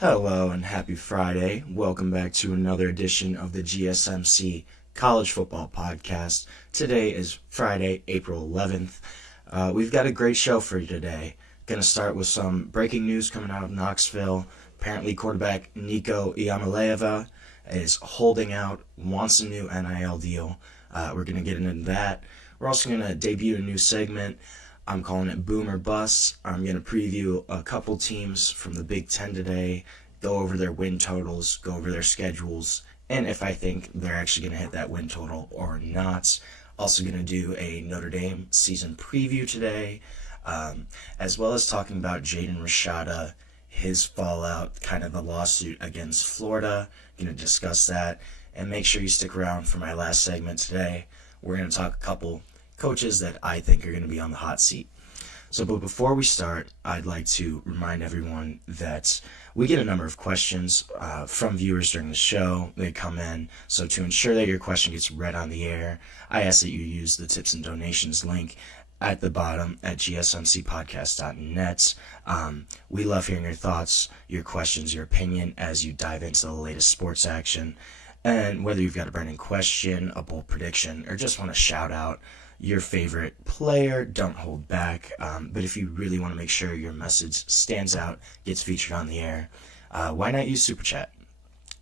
Hello and happy Friday. Welcome back to another edition of the GSMC College Football Podcast. Today is Friday, April 11th. We've got a great show for you today. Going to start with some breaking news coming out of Knoxville. Apparently quarterback Nico Iamaleava is holding out, wants a new NIL deal. We're going to get into that. We're also going to debut a new segment. I'm calling it Boom or Bust. I'm going to preview a couple teams from the Big Ten today, go over their win totals, go over their schedules, and if I think they're actually going to hit that win total or not. Also going to do a Notre Dame season preview today, as well as talking about Jaden Rashada, his fallout, kind of the lawsuit against Florida. Going to discuss that, and make sure you stick around for my last segment today. We're going to talk a couple coaches that I think are going to be on the hot seat. But before we start, I'd like to remind everyone that we get a number of questions from viewers during the show. They come in. So to ensure that your question gets read on the air, I ask that you use the tips and donations link at the bottom at gsmcpodcast.net. We love hearing your thoughts, your questions, your opinion as you dive into the latest sports action. And whether you've got a burning question, a bold prediction, or just want to shout out your favorite player, don't hold back. But if you really want to make sure your message stands out, gets featured on the air, why not use Super Chat?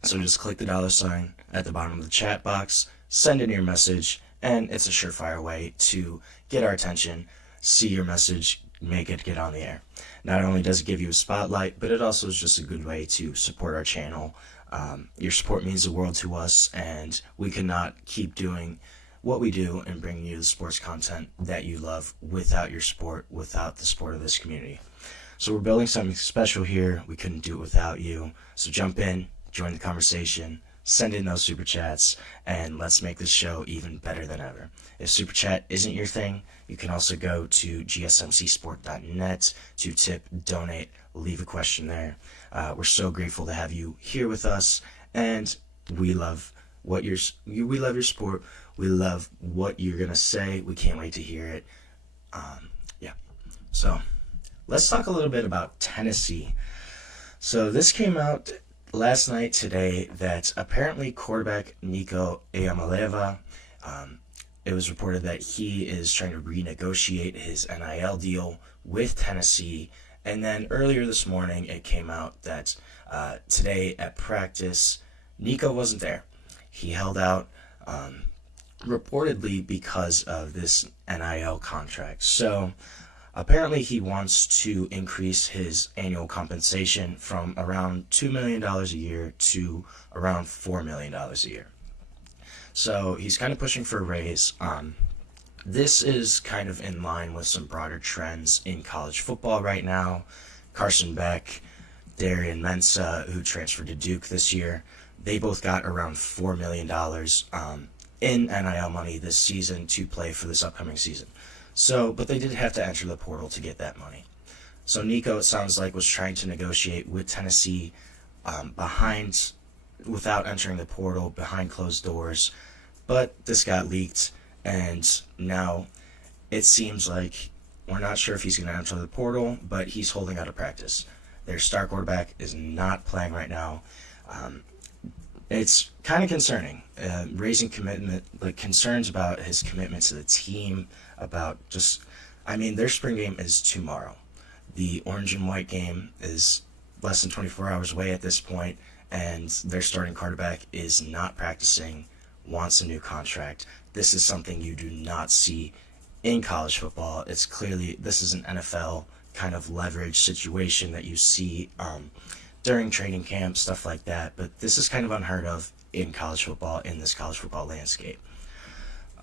So just click the $ at the bottom of the chat box, send in your message, and it's a surefire way to get our attention, see your message, make it get on the air. Not only does it give you a spotlight, but it also is just a good way to support our channel. Your support means the world to us, and we could not keep doing what we do and bringing you the sports content that you love without your support, without the support of this community. So we're building something special here. We couldn't do it without you. So jump in, join the conversation, send in those super chats, and let's make this show even better than ever. If super chat isn't your thing, you can also go to gsmcsport.net to tip, donate, leave a question there. We're so grateful to have you here with us, and we love your support. We love what you're going to say. We can't wait to hear it. So let's talk a little bit about Tennessee. So this came out last night today that apparently quarterback Nico Iamaleava, it was reported that he is trying to renegotiate his NIL deal with Tennessee. And then earlier this morning, it came out that today at practice, Nico wasn't there. He held out reportedly because of this NIL contract. So apparently he wants to increase his annual compensation from around $2 million a year to around $4 million a year. So he's kind of pushing for a raise. This is kind of in line with some broader trends in college football right now. Carson Beck, Darian Mensah, who transferred to Duke this year, they both got around $4 million in NIL money this season to play for this upcoming season. But they did have to enter the portal to get that money. So Nico, it sounds like, was trying to negotiate with Tennessee without entering the portal, behind closed doors. But this got leaked, and now it seems like we're not sure if he's going to enter the portal, but he's holding out of practice. Their star quarterback is not playing right now. It's kind of concerning, raising concerns about his commitment to the team, their spring game is tomorrow. The orange and white game is less than 24 hours away at this point, and their starting quarterback is not practicing, wants a new contract. This is something you do not see in college football. It's clearly, this is an NFL kind of leverage situation that you see during training camp, stuff like that. But this is kind of unheard of in college football, in this college football landscape.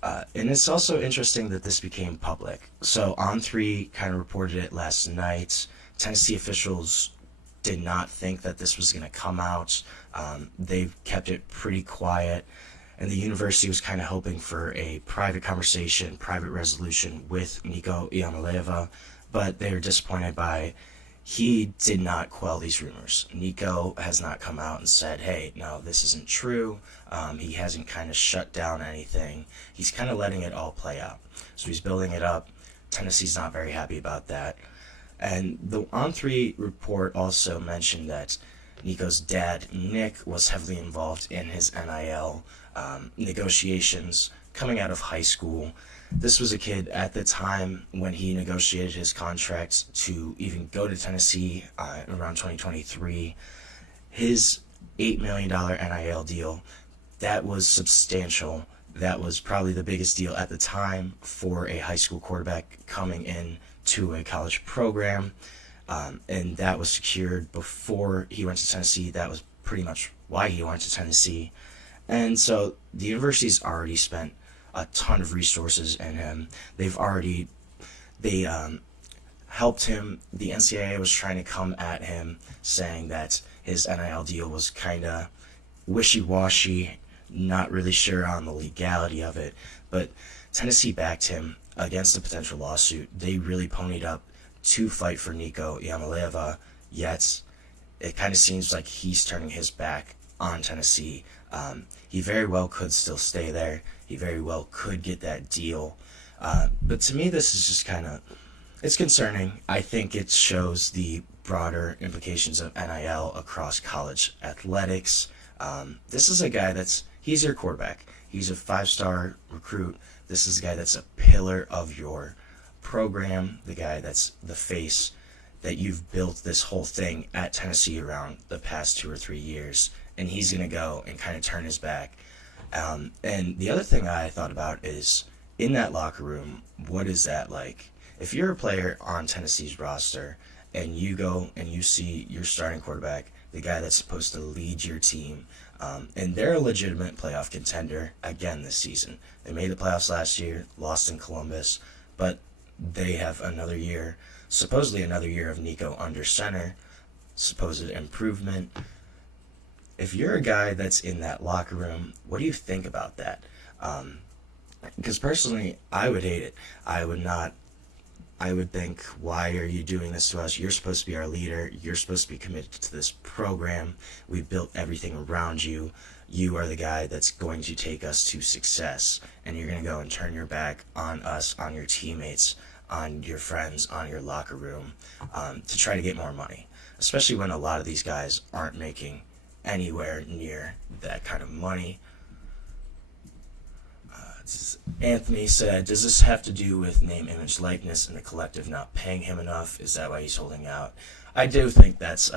And it's also interesting that this became public. So On3 kind of reported it last night. Tennessee officials did not think that this was going to come out. They've kept it pretty quiet. And the university was kind of hoping for a private conversation, private resolution with Nico Iamaleava. But they were disappointed by he did not quell these rumors. Nico has not come out and said, hey, no, this isn't true. He hasn't kind of shut down anything. He's kind of letting it all play out. So he's building it up. Tennessee's not very happy about that. And the On3 report also mentioned that Nico's dad, Nick, was heavily involved in his NIL negotiations coming out of high school. This was a kid at the time when he negotiated his contract to even go to Tennessee around 2023. His $8 million NIL deal, that was substantial. That was probably the biggest deal at the time for a high school quarterback coming in to a college program. And that was secured before he went to Tennessee. That was pretty much why he went to Tennessee. And so the university's already spent a ton of resources in him. They helped him. The NCAA was trying to come at him saying that his NIL deal was kind of wishy-washy, not really sure on the legality of it. But Tennessee backed him against a potential lawsuit. They really ponied up to fight for Nico Iamaleava, yet it kind of seems like he's turning his back on Tennessee. He very well could still stay there. He very well could get that deal. But to me, this is just it's concerning. I think it shows the broader implications of NIL across college athletics. This is a guy he's your quarterback. He's a 5-star recruit. This is a guy that's a pillar of your program, the guy that's the face that you've built this whole thing at Tennessee around the past 2 or 3 years, and he's going to go and kind of turn his back. And the other thing I thought about is, in that locker room, what is that like? If you're a player on Tennessee's roster and you go and you see your starting quarterback, the guy that's supposed to lead your team, and they're a legitimate playoff contender again this season. They made the playoffs last year, lost in Columbus, but they have supposedly another year of Nico under center, supposed improvement. If you're a guy that's in that locker room, what do you think about that? Because personally, I would hate it. I would think, why are you doing this to us? You're supposed to be our leader. You're supposed to be committed to this program. We built everything around you. You are the guy that's going to take us to success. And you're going to go and turn your back on us, on your teammates, on your friends, on your locker room, to try to get more money. Especially when a lot of these guys aren't making anywhere near that kind of money. Anthony said, does this have to do with name, image, likeness, and the collective not paying him enough? Is that why he's holding out? I do think that's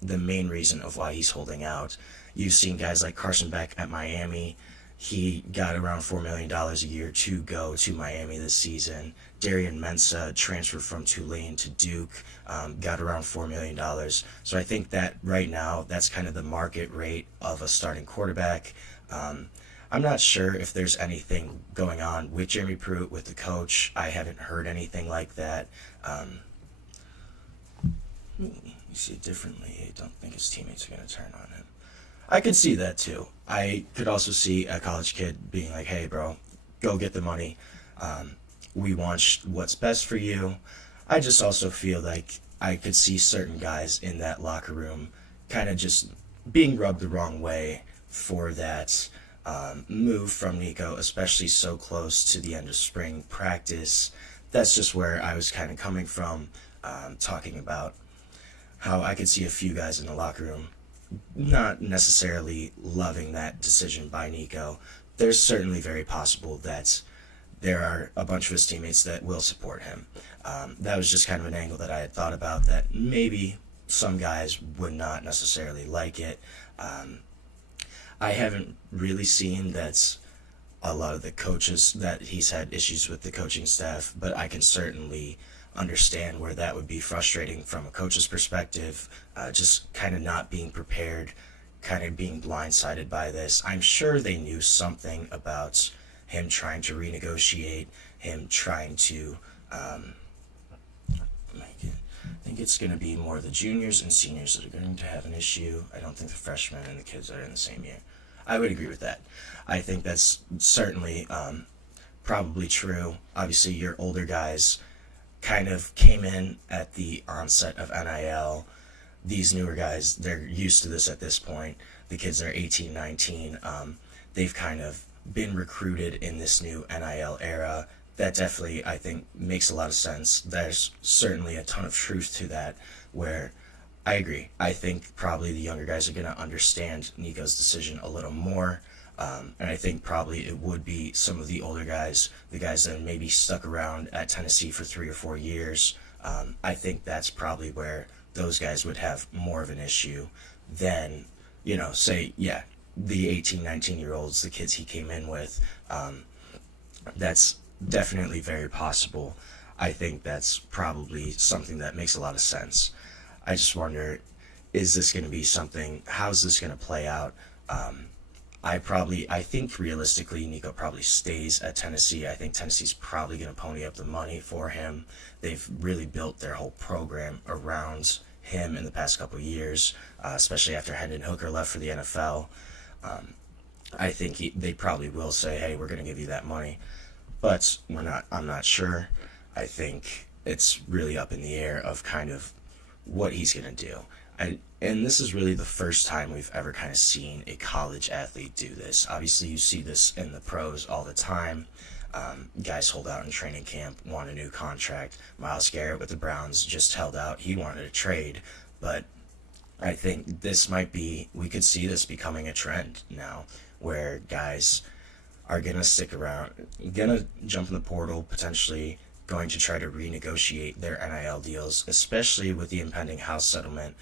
the main reason of why he's holding out. You've seen guys like Carson Beck at Miami. He got around $4 million a year to go to Miami this season. Darian Mensah transferred from Tulane to Duke, got around $4 million. So I think that right now, that's kind of the market rate of a starting quarterback. I'm not sure if there's anything going on with Jeremy Pruitt, with the coach. I haven't heard anything like that. You see it differently. I don't think his teammates are going to turn on him. I could see that too. I could also see a college kid being like, hey, bro, go get the money. We want what's best for you. I just also feel like I could see certain guys in that locker room kind of just being rubbed the wrong way for that move from Nico, especially so close to the end of spring practice. That's just where I was kind of coming from, talking about how I could see a few guys in the locker room not necessarily loving that decision by Nico. There's certainly very possible that there are a bunch of his teammates that will support him. That was just kind of an angle that I had thought about, that maybe some guys would not necessarily like it. I haven't really seen that a lot of the coaches, that he's had issues with the coaching staff, but I can certainly understand where that would be frustrating from a coach's perspective, just kind of not being prepared, kind of being blindsided by this. I'm sure they knew something about him trying to renegotiate, him trying to make it. I think it's going to be more the juniors and seniors that are going to have an issue. I don't think the freshmen and the kids are in the same year. I would agree with that. I think that's certainly probably true. Obviously, your older guys kind of came in at the onset of NIL. These newer guys, they're used to this at this point. The kids are 18, 19. They've kind of been recruited in this new NIL era. That definitely, I think, makes a lot of sense. There's certainly a ton of truth to that, where I agree. I think probably the younger guys are going to understand Nico's decision a little more. And I think probably it would be some of the older guys, the guys that maybe stuck around at Tennessee for 3 or 4 years. I think that's probably where those guys would have more of an issue than, say, the 18, 19-year-olds, the kids he came in with. That's definitely very possible. I think that's probably something that makes a lot of sense. I just wonder, is this going to be something, how's this going to play out? I think realistically, Nico probably stays at Tennessee. I think Tennessee's probably going to pony up the money for him. They've really built their whole program around him in the past couple of years, especially after Hendon Hooker left for the NFL. I think they probably will say, hey, we're going to give you that money. But I'm not sure. I think it's really up in the air of kind of what he's going to do. And this is really the first time we've ever kind of seen a college athlete do this. Obviously, you see this in the pros all the time. Guys hold out in training camp, want a new contract. Myles Garrett with the Browns just held out. He wanted a trade. But I think we could see this becoming a trend now where guys are going to stick around, going to jump in the portal, potentially going to try to renegotiate their NIL deals, especially with the impending House settlement.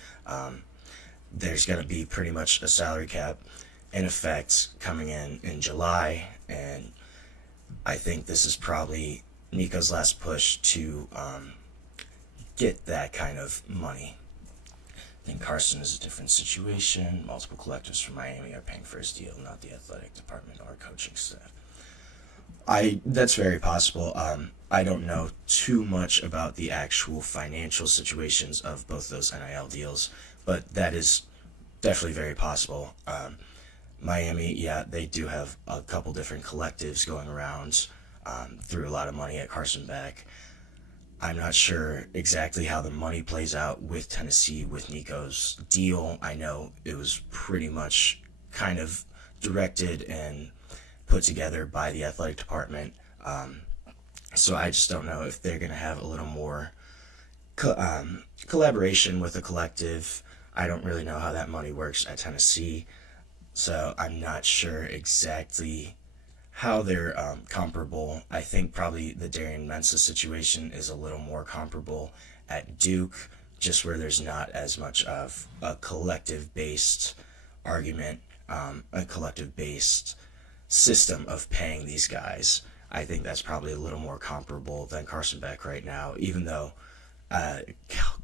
There's going to be pretty much a salary cap in effect coming in July, and I think this is probably Nico's last push to get that kind of money. I think Carson is a different situation. Multiple collectives from Miami are paying for his deal, not the athletic department or coaching staff. That's very possible. I don't know too much about the actual financial situations of both those NIL deals, but that is definitely very possible. Miami, they do have a couple different collectives going around, threw a lot of money at Carson Beck. I'm not sure exactly how the money plays out with Tennessee with Nico's deal. I know it was pretty much kind of directed and put together by the athletic department. So I just don't know if they're going to have a little more collaboration with the collective. I don't really know how that money works at Tennessee. So I'm not sure exactly how they're comparable. I think probably the Darian Mensah situation is a little more comparable at Duke, just where there's not as much of a collective-based argument, a collective-based system of paying these guys. I think that's probably a little more comparable than Carson Beck right now, even though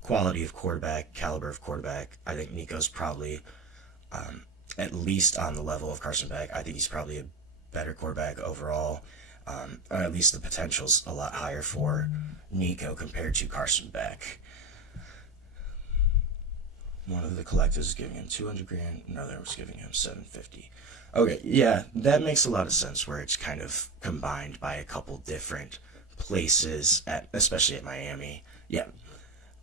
quality of quarterback, caliber of quarterback, I think Nico's probably at least on the level of Carson Beck. I think he's probably a better quarterback overall, or at least the potential's a lot higher for Nico compared to Carson Beck. One of the collectives is giving him $200,000, another was giving him $750,000. Okay, yeah, that makes a lot of sense where it's kind of combined by a couple different places, especially at Miami. Yeah,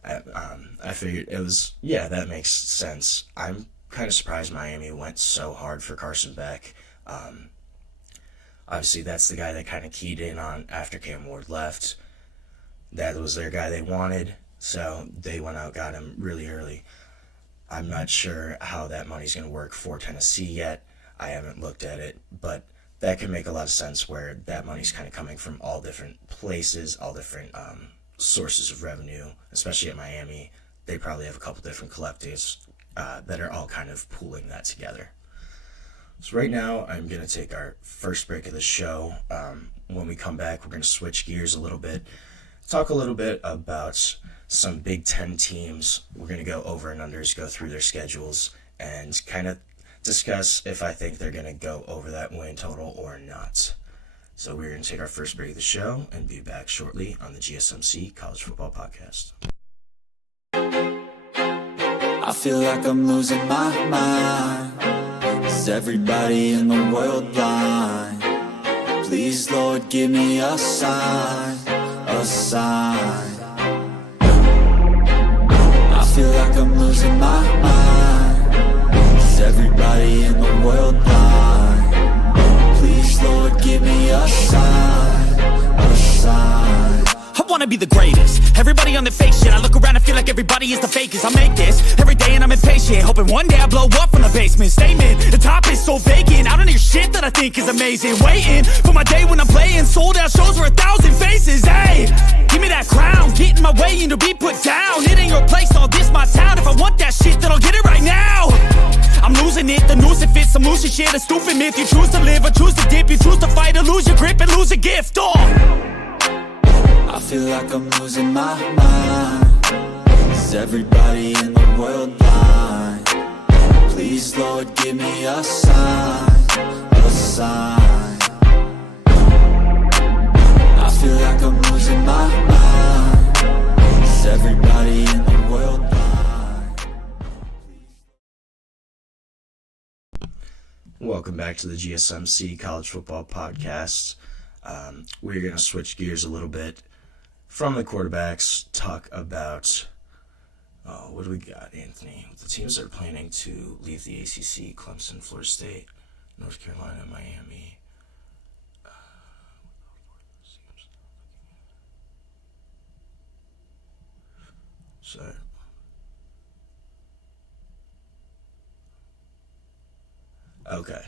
I figured it was, that makes sense. I'm kind of surprised Miami went so hard for Carson Beck. Obviously, that's the guy they kind of keyed in on after Cam Ward left. That was their guy they wanted, so they went out, got him really early. I'm not sure how that money's going to work for Tennessee yet. I haven't looked at it, but that can make a lot of sense where that money's kind of coming from all different places, all different sources of revenue, especially at Miami. They probably have a couple different collectives that are all kind of pooling that together. So right now, I'm going to take our first break of the show. When we come back, we're going to switch gears a little bit, talk a little bit about some Big Ten teams. We're going to go over and unders, go through their schedules, and kind of discuss if I think they're going to go over that win total or not. So we're going to take our first break of the show and be back shortly on the GSMC College Football Podcast. I feel like I'm losing my mind. Is everybody in the world blind? Please, Lord, give me a sign, a sign. I feel like I'm losing my mind. Is everybody in the world blind? Please, Lord, give me a sign, a sign. I wanna be the greatest. Everybody on the fake shit. I look around and feel like everybody is the fakest. I make this every day and I'm impatient, hoping one day I blow up from the basement. Statement, the top is so vacant. I don't hear shit that I think is amazing. Waiting for my day when I'm playing sold out shows for 1,000 faces. Hey, give me that crown, get in my way and to be put down. It ain't your place, all this my town. If I want that shit, then I'll get it right now. I'm losing it, the noose it fits. I'm losing shit, a stupid myth. You choose to live or choose to dip. You choose to fight or lose your grip and lose a gift. I feel like I'm losing my mind. Is everybody in the world blind? Please, Lord, give me a sign, a sign. I feel like I'm losing my mind. Is everybody in the world blind? Welcome back to the GSMC College Football Podcast. We're going to switch gears a little bit from the quarterbacks, talk about, what do we got, Anthony? The teams that are planning to leave the ACC: Clemson, Florida State, North Carolina, Miami. So, okay.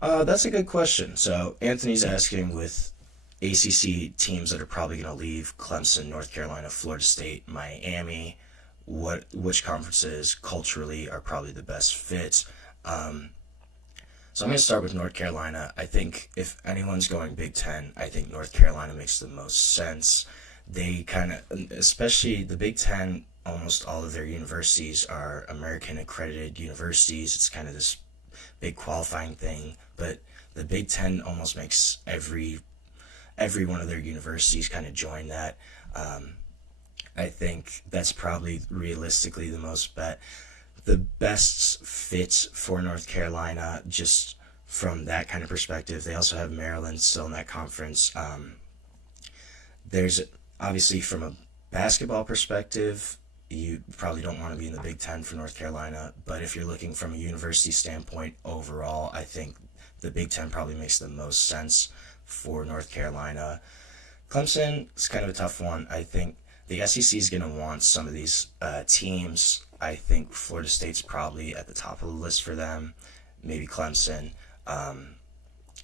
That's a good question. So, Anthony's asking, with ACC teams that are probably going to leave: Clemson, North Carolina, Florida State, Miami, which conferences culturally are probably the best fits. So I'm going to start with North Carolina. I think if anyone's going Big Ten, I think North Carolina makes the most sense. They kind of, especially the Big Ten, almost all of their universities are American accredited universities. It's kind of this big qualifying thing, but the Big Ten almost makes every one of their universities kind of join that. I think that's probably realistically the best fit for North Carolina, just from that kind of perspective. They also have Maryland still in that conference. There's obviously, from a basketball perspective, you probably don't want to be in the Big Ten for North Carolina, but if you're looking from a university standpoint overall, I think the Big Ten probably makes the most sense for North Carolina. Clemson is kind of a tough one. I think the SEC is going to want some of these teams. I think Florida State's probably at the top of the list for them, maybe Clemson.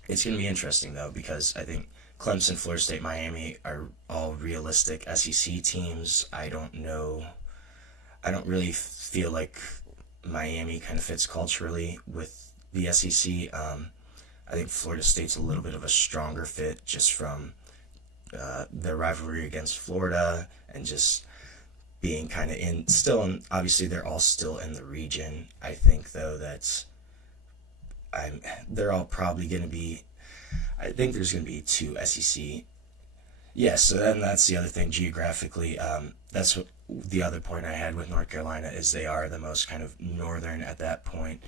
It's going to be interesting, though, because I think Clemson, Florida State, Miami are all realistic SEC teams. I don't really feel like Miami kind of fits culturally with the SEC. I think Florida State's a little bit of a stronger fit just from their rivalry against Florida and just being kind of obviously they're all still in the region. I think, though, that they're all probably going to be, I think there's going to be 2 SEC. Yes, so then that's the other thing geographically. That's what the other point I had with North Carolina is they are the most kind of northern at that point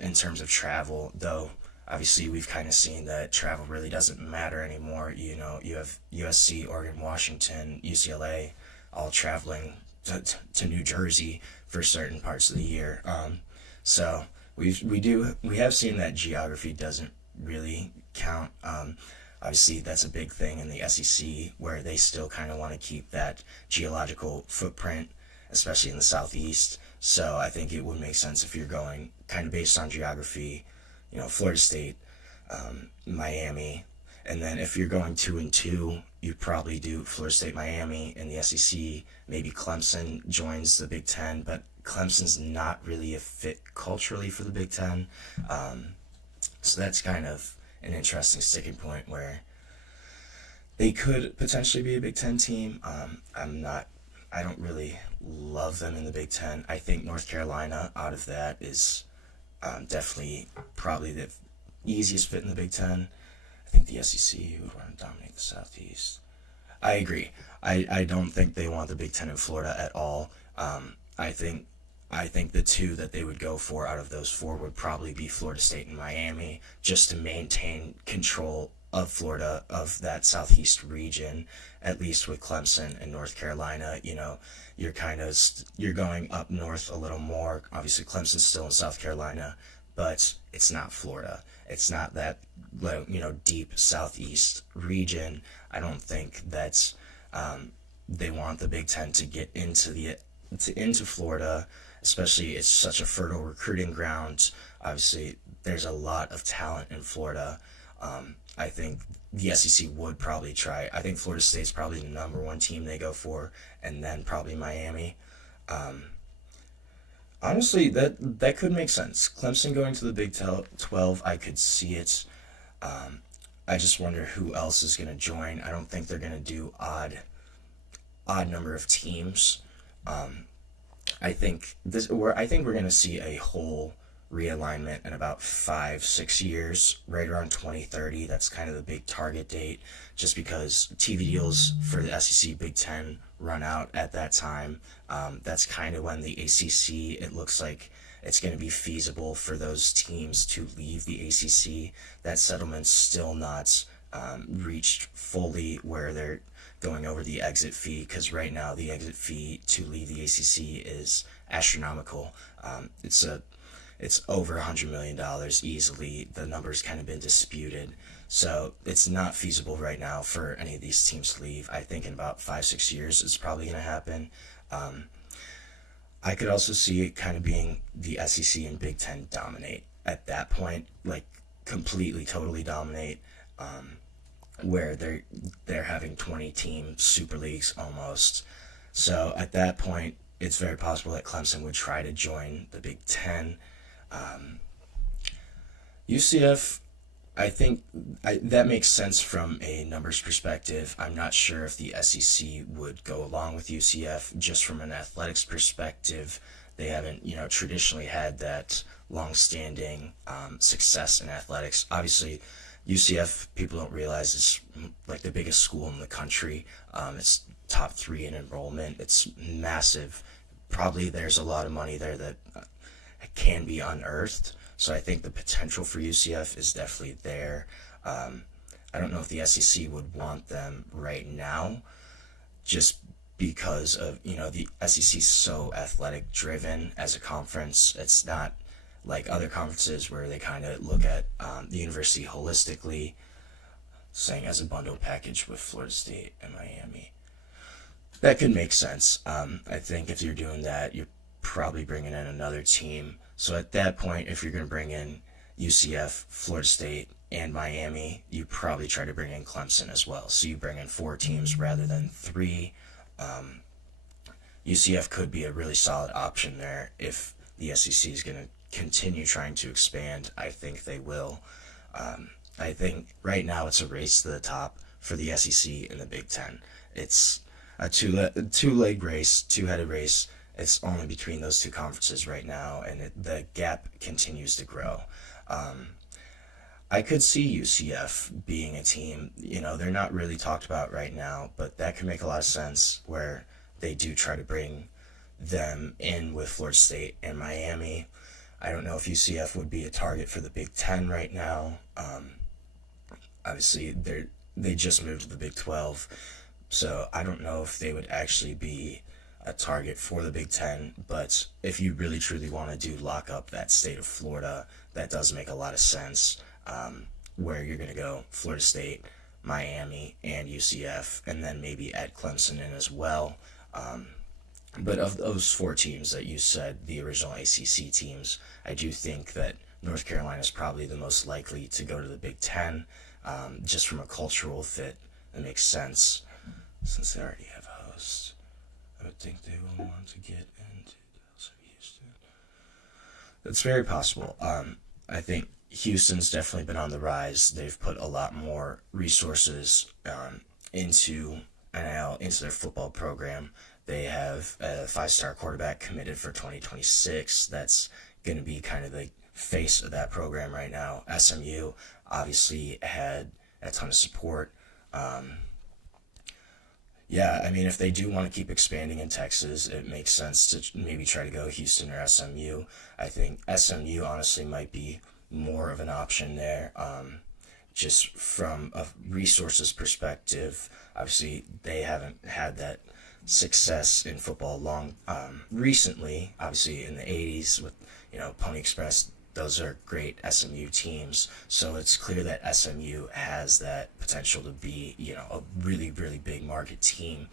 in terms of travel, though. Obviously, we've kind of seen that travel really doesn't matter anymore. You know, you have USC, Oregon, Washington, UCLA, all traveling to New Jersey for certain parts of the year. So we have seen that geography doesn't really count. Obviously, that's a big thing in the SEC, where they still kind of want to keep that geological footprint, especially in the Southeast. So I think it would make sense if you're going kind of based on geography, Florida State, Miami, and then if you're going 2-2, you probably do Florida State, Miami in the SEC. Maybe Clemson joins the Big Ten, but Clemson's not really a fit culturally for the Big Ten. So that's kind of an interesting sticking point where they could potentially be a Big Ten team. I don't really love them in the Big Ten. I think North Carolina out of that is definitely probably the easiest fit in the Big Ten. I think the SEC would want to dominate the Southeast. I agree. I don't think they want the Big Ten in Florida at all. I think the 2 that they would go for out of those 4 would probably be Florida State and Miami, just to maintain control of Florida, of that Southeast region, at least with Clemson and North Carolina. You're going up north a little more. Obviously, Clemson's still in South Carolina, but it's not Florida. It's not that, deep southeast region. I don't think that's they want the Big Ten to get into Florida, especially it's such a fertile recruiting ground. Obviously, there's a lot of talent in Florida. I think the SEC would probably try. I think Florida State's probably the number one team they go for, and then probably Miami. Honestly, that could make sense. Clemson going to the Big 12, I could see it. I just wonder who else is going to join. I don't think they're going to do odd number of teams. I think we're going to see a whole realignment in about 5-6 years, right around 2030. That's kind of the big target date, just because TV deals for the SEC Big Ten run out at that time. That's kind of when the ACC, it looks like it's going to be feasible for those teams to leave the ACC. That settlement's still not reached fully where they're going over the exit fee, because right now the exit fee to leave the ACC is astronomical. It's over $100 million easily. The number's kind of been disputed. So it's not feasible right now for any of these teams to leave. I think in about 5-6 years it's probably going to happen. I could also see it kind of being the SEC and Big Ten dominate at that point, like completely, totally dominate, where they're having 20-team super leagues almost. So at that point, it's very possible that Clemson would try to join the Big Ten. UCF, I think that makes sense from a numbers perspective. I'm not sure if the SEC would go along with UCF just from an athletics perspective. They haven't, traditionally had that long-standing success in athletics. Obviously, UCF, people don't realize, it's like the biggest school in the country. It's top 3 in enrollment. It's massive. Probably there's a lot of money there that can be unearthed. So I think the potential for UCF is definitely there. I don't know if the SEC would want them right now, just because of, the SEC is so athletic driven as a conference. It's not like other conferences where they kind of look at the university holistically, saying as a bundle package with Florida State and Miami. That could make sense. I think if you're doing that, you're probably bringing in another team. So at that point, if you're going to bring in UCF, Florida State, and Miami, you probably try to bring in Clemson as well. So you bring in 4 teams rather than 3. UCF could be a really solid option there if the SEC is going to continue trying to expand. I think they will. I think right now it's a race to the top for the SEC and the Big Ten. It's a two-leg race, two-headed race. It's only between those two conferences right now, and the gap continues to grow. I could see UCF being a team, they're not really talked about right now, but that could make a lot of sense where they do try to bring them in with Florida State and Miami. I don't know if UCF would be a target for the Big Ten right now. Obviously, they just moved to the Big 12, so I don't know if they would actually be a target for the Big Ten. But if you really truly want to lock up that state of Florida, that does make a lot of sense, where you're going to go Florida State, Miami, and UCF, and then maybe add Clemson in as well. But of those 4 teams that you said, the original ACC teams, I do think that North Carolina is probably the most likely to go to the Big Ten, just from a cultural fit. It makes sense. Since they already have a host, I would think they will want to get into Dallas or Houston. That's very possible. I think Houston's definitely been on the rise. They've put a lot more resources into NIL, into their football program. They have a 5-star quarterback committed for 2026. That's going to be kind of the face of that program right now. SMU obviously had a ton of support. If they do want to keep expanding in Texas, it makes sense to maybe try to go Houston or SMU. I think SMU honestly might be more of an option there, just from a resources perspective. Obviously, they haven't had that success in football recently. Obviously, in the 80s with Pony Express those are great SMU teams. So it's clear that SMU has that potential to be, a really, really big market team.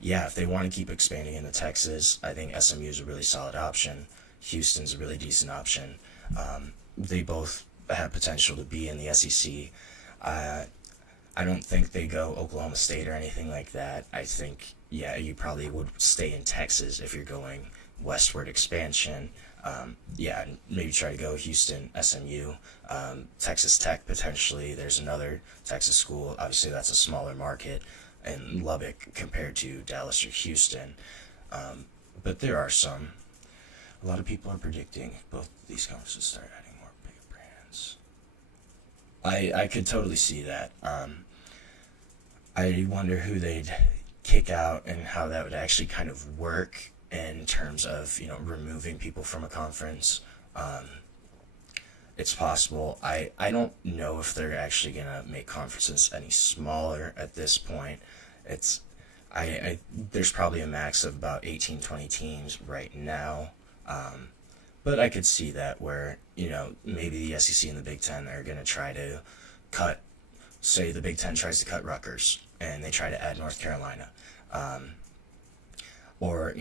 If they want to keep expanding into Texas, I think SMU is a really solid option. Houston's a really decent option. They both have potential to be in the SEC. I don't think they go Oklahoma State or anything like that. I think, you probably would stay in Texas if you're going westward expansion. Maybe try to go Houston, SMU, Texas Tech potentially. There's another Texas school. Obviously, that's a smaller market in Lubbock compared to Dallas or Houston. But there are some. A lot of people are predicting both these conferences start adding more big brands. I could totally see that. I wonder who they'd kick out and how that would actually kind of work in terms of, removing people from a conference. It's possible. I don't know if they're actually going to make conferences any smaller at this point. There's probably a max of about 18, 20 teams right now. But I could see that where, maybe the SEC and the Big Ten are going to try to cut, say the Big Ten tries to cut Rutgers and they try to add North Carolina. Or,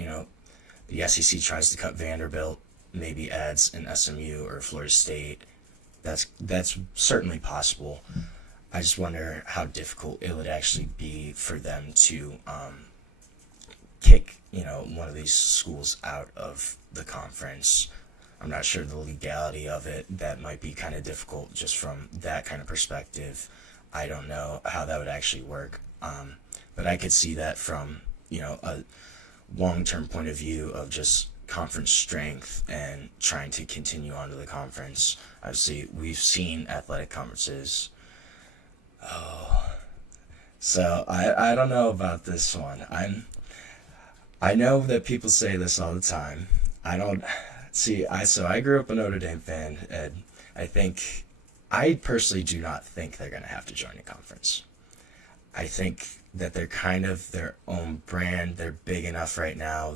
the SEC tries to cut Vanderbilt, maybe adds an SMU or Florida State. That's certainly possible. I just wonder how difficult it would actually be for them to kick, one of these schools out of the conference. I'm not sure the legality of it. That might be kind of difficult just from that kind of perspective. I don't know how that would actually work. But I could see that from, a long-term point of view of just conference strength and trying to continue on to the conference. Obviously, we've seen athletic conferences. So I don't know about this one. I know that people say this all the time. I grew up a Notre Dame fan, and I personally do not think they're going to have to join a conference. I think that they're kind of their own brand. They're big enough right now.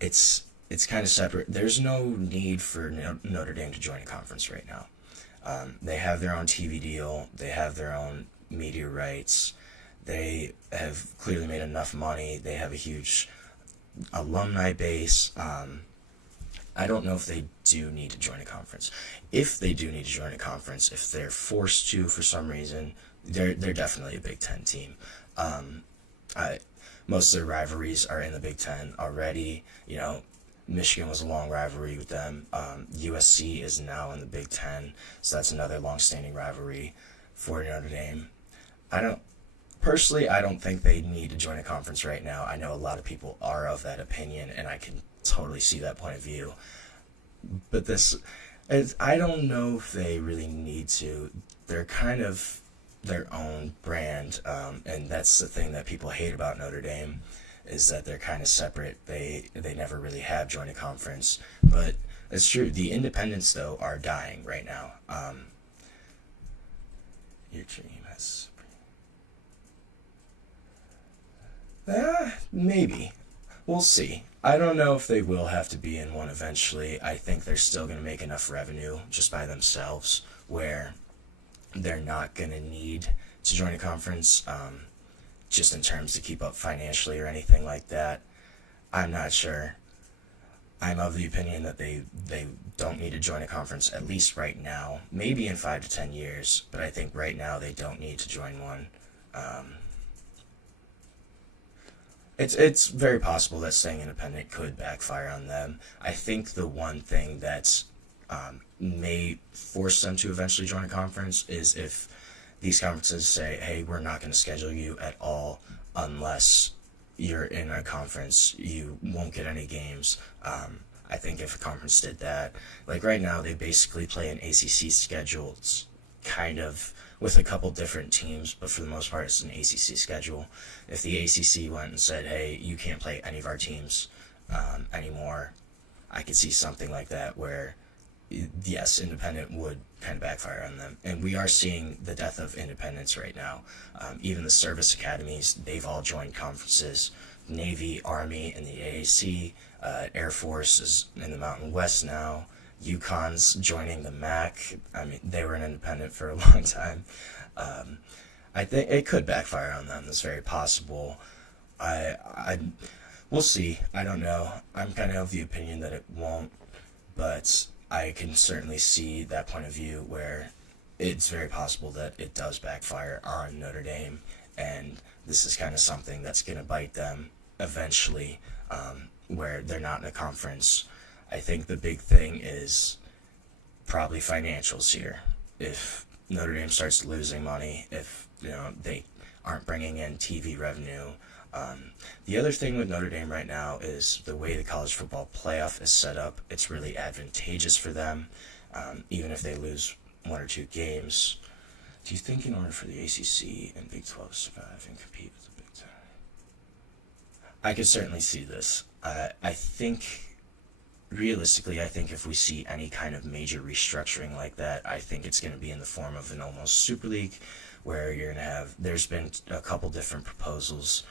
It's kind of separate. There's no need for Notre Dame to join a conference right now. They have their own TV deal. They have their own media rights. They have clearly made enough money. They have a huge alumni base. I don't know if they do need to join a conference. If they do need to join a conference, if they're forced to for some reason, they're definitely a Big Ten team. Most of their rivalries are in the Big Ten already. Michigan was a long rivalry with them. USC is now in the Big Ten, so that's another long-standing rivalry for Notre Dame. I don't think they need to join a conference right now. I know a lot of people are of that opinion, and I can totally see that point of view. But I don't know if they really need to. They're kind of their own brand, and that's the thing that people hate about Notre Dame, is that they're kind of separate. They never really have joined a conference. But it's true. The independents, though, are dying right now. Your dream has... maybe. We'll see. I don't know if they will have to be in one eventually. I think they're still going to make enough revenue just by themselves where they're not going to need to join a conference, just in terms to keep up financially or anything like that. I'm not sure. I'm of the opinion that they don't need to join a conference, at least right now. Maybe in 5 to 10 years, but I think right now they don't need to join one. It's very possible that staying independent could backfire on them. I think the one thing that may force them to eventually join a conference is if these conferences say, hey, we're not going to schedule you at all unless you're in a conference. You won't get any games. I think if a conference did that, like right now they basically play an ACC schedule. It's kind of with a couple different teams, but for the most part it's an ACC schedule. If the ACC went and said, hey, you can't play any of our teams anymore, I could see something like that where, yes, independent would kind of backfire on them. And we are seeing the death of independence right now. Even the service academies, they've all joined conferences. Navy, Army, and the AAC. Air Force is in the Mountain West now. UConn's joining the MAC. I mean, they were an independent for a long time. I think it could backfire on them. That's very possible. We'll see. I don't know. I'm kind of the opinion that it won't, but I can certainly see that point of view where it's very possible that it does backfire on Notre Dame, and this is kind of something that's going to bite them eventually, where they're not in a conference. I think the big thing is probably financials here. If Notre Dame starts losing money, if they aren't bringing in TV revenue. The other thing with Notre Dame right now is the way the college football playoff is set up. It's really advantageous for them, even if they lose one or two games. Do you think in order for the ACC and Big 12 to survive and compete with the Big 10? I could certainly see this. I think, realistically, I think if we see any kind of major restructuring like that, I think it's going to be in the form of an almost Super League, where you're going to have, there's been a couple different proposals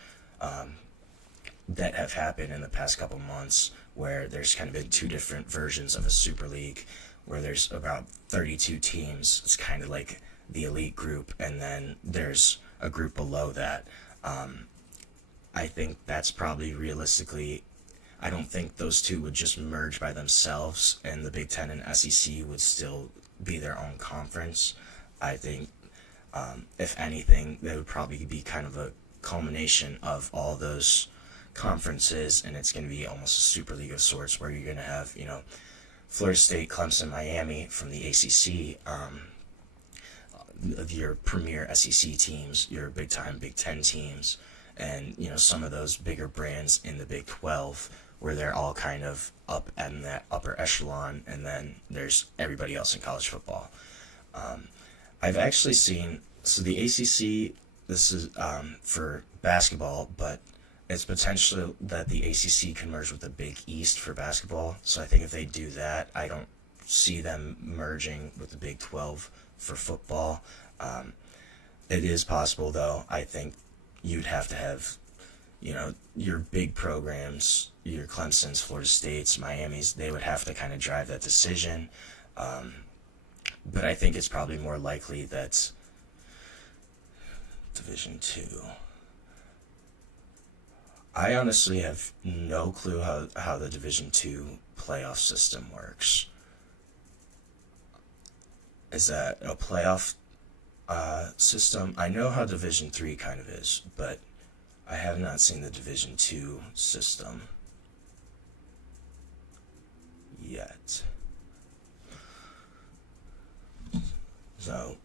that have happened in the past couple months, where there's kind of been two different versions of a Super League, where there's about 32 teams. It's kind of like the elite group, and then there's a group below that. I think that's probably realistically, I don't think those two would just merge by themselves, and the Big Ten and SEC would still be their own conference. I think, if anything, they would probably be kind of a culmination of all those conferences, and it's going to be almost a Super League of sorts, where you're going to have, Florida State, Clemson, Miami from the ACC, your premier SEC teams, your big-time Big Ten teams, and, some of those bigger brands in the Big 12, where they're all kind of up in that upper echelon, and then there's everybody else in college football. I've actually seen, so the ACC, this is for basketball, but it's potential that the ACC can merge with the Big East for basketball. So I think if they do that, I don't see them merging with the Big 12 for football. It is possible, though. I think you'd have to have, your big programs, your Clemsons, Florida States, Miamis, they would have to kind of drive that decision. But I think it's probably more likely that Division II. I honestly have no clue how the Division II playoff system works. Is that a playoff system? I know how Division III kind of is, but I have not seen the Division II system yet. So,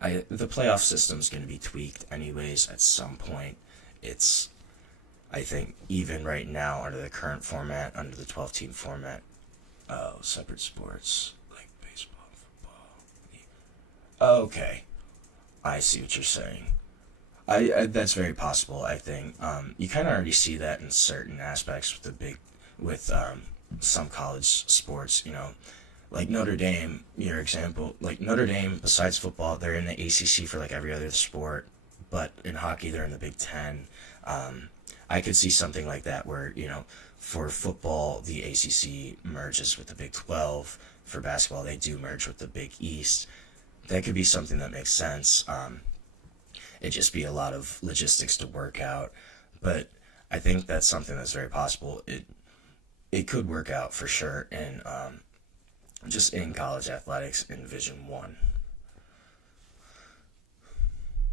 the playoff system's going to be tweaked anyways at some point. It's, I think, even right now under the current format, under the 12-team format, separate sports, like baseball, football. Okay, I see what you're saying. I that's very possible, I think. You kind of already see that in certain aspects with some college sports, like Notre Dame, your example, like Notre Dame, besides football, they're in the ACC for like every other sport, but in hockey, they're in the Big Ten. I could see something like that where, for football, the ACC merges with the Big 12. For basketball, they do merge with the Big East. That could be something that makes sense. It'd just be a lot of logistics to work out, but I think that's something that's very possible. It could work out for sure in just in college athletics in Division I.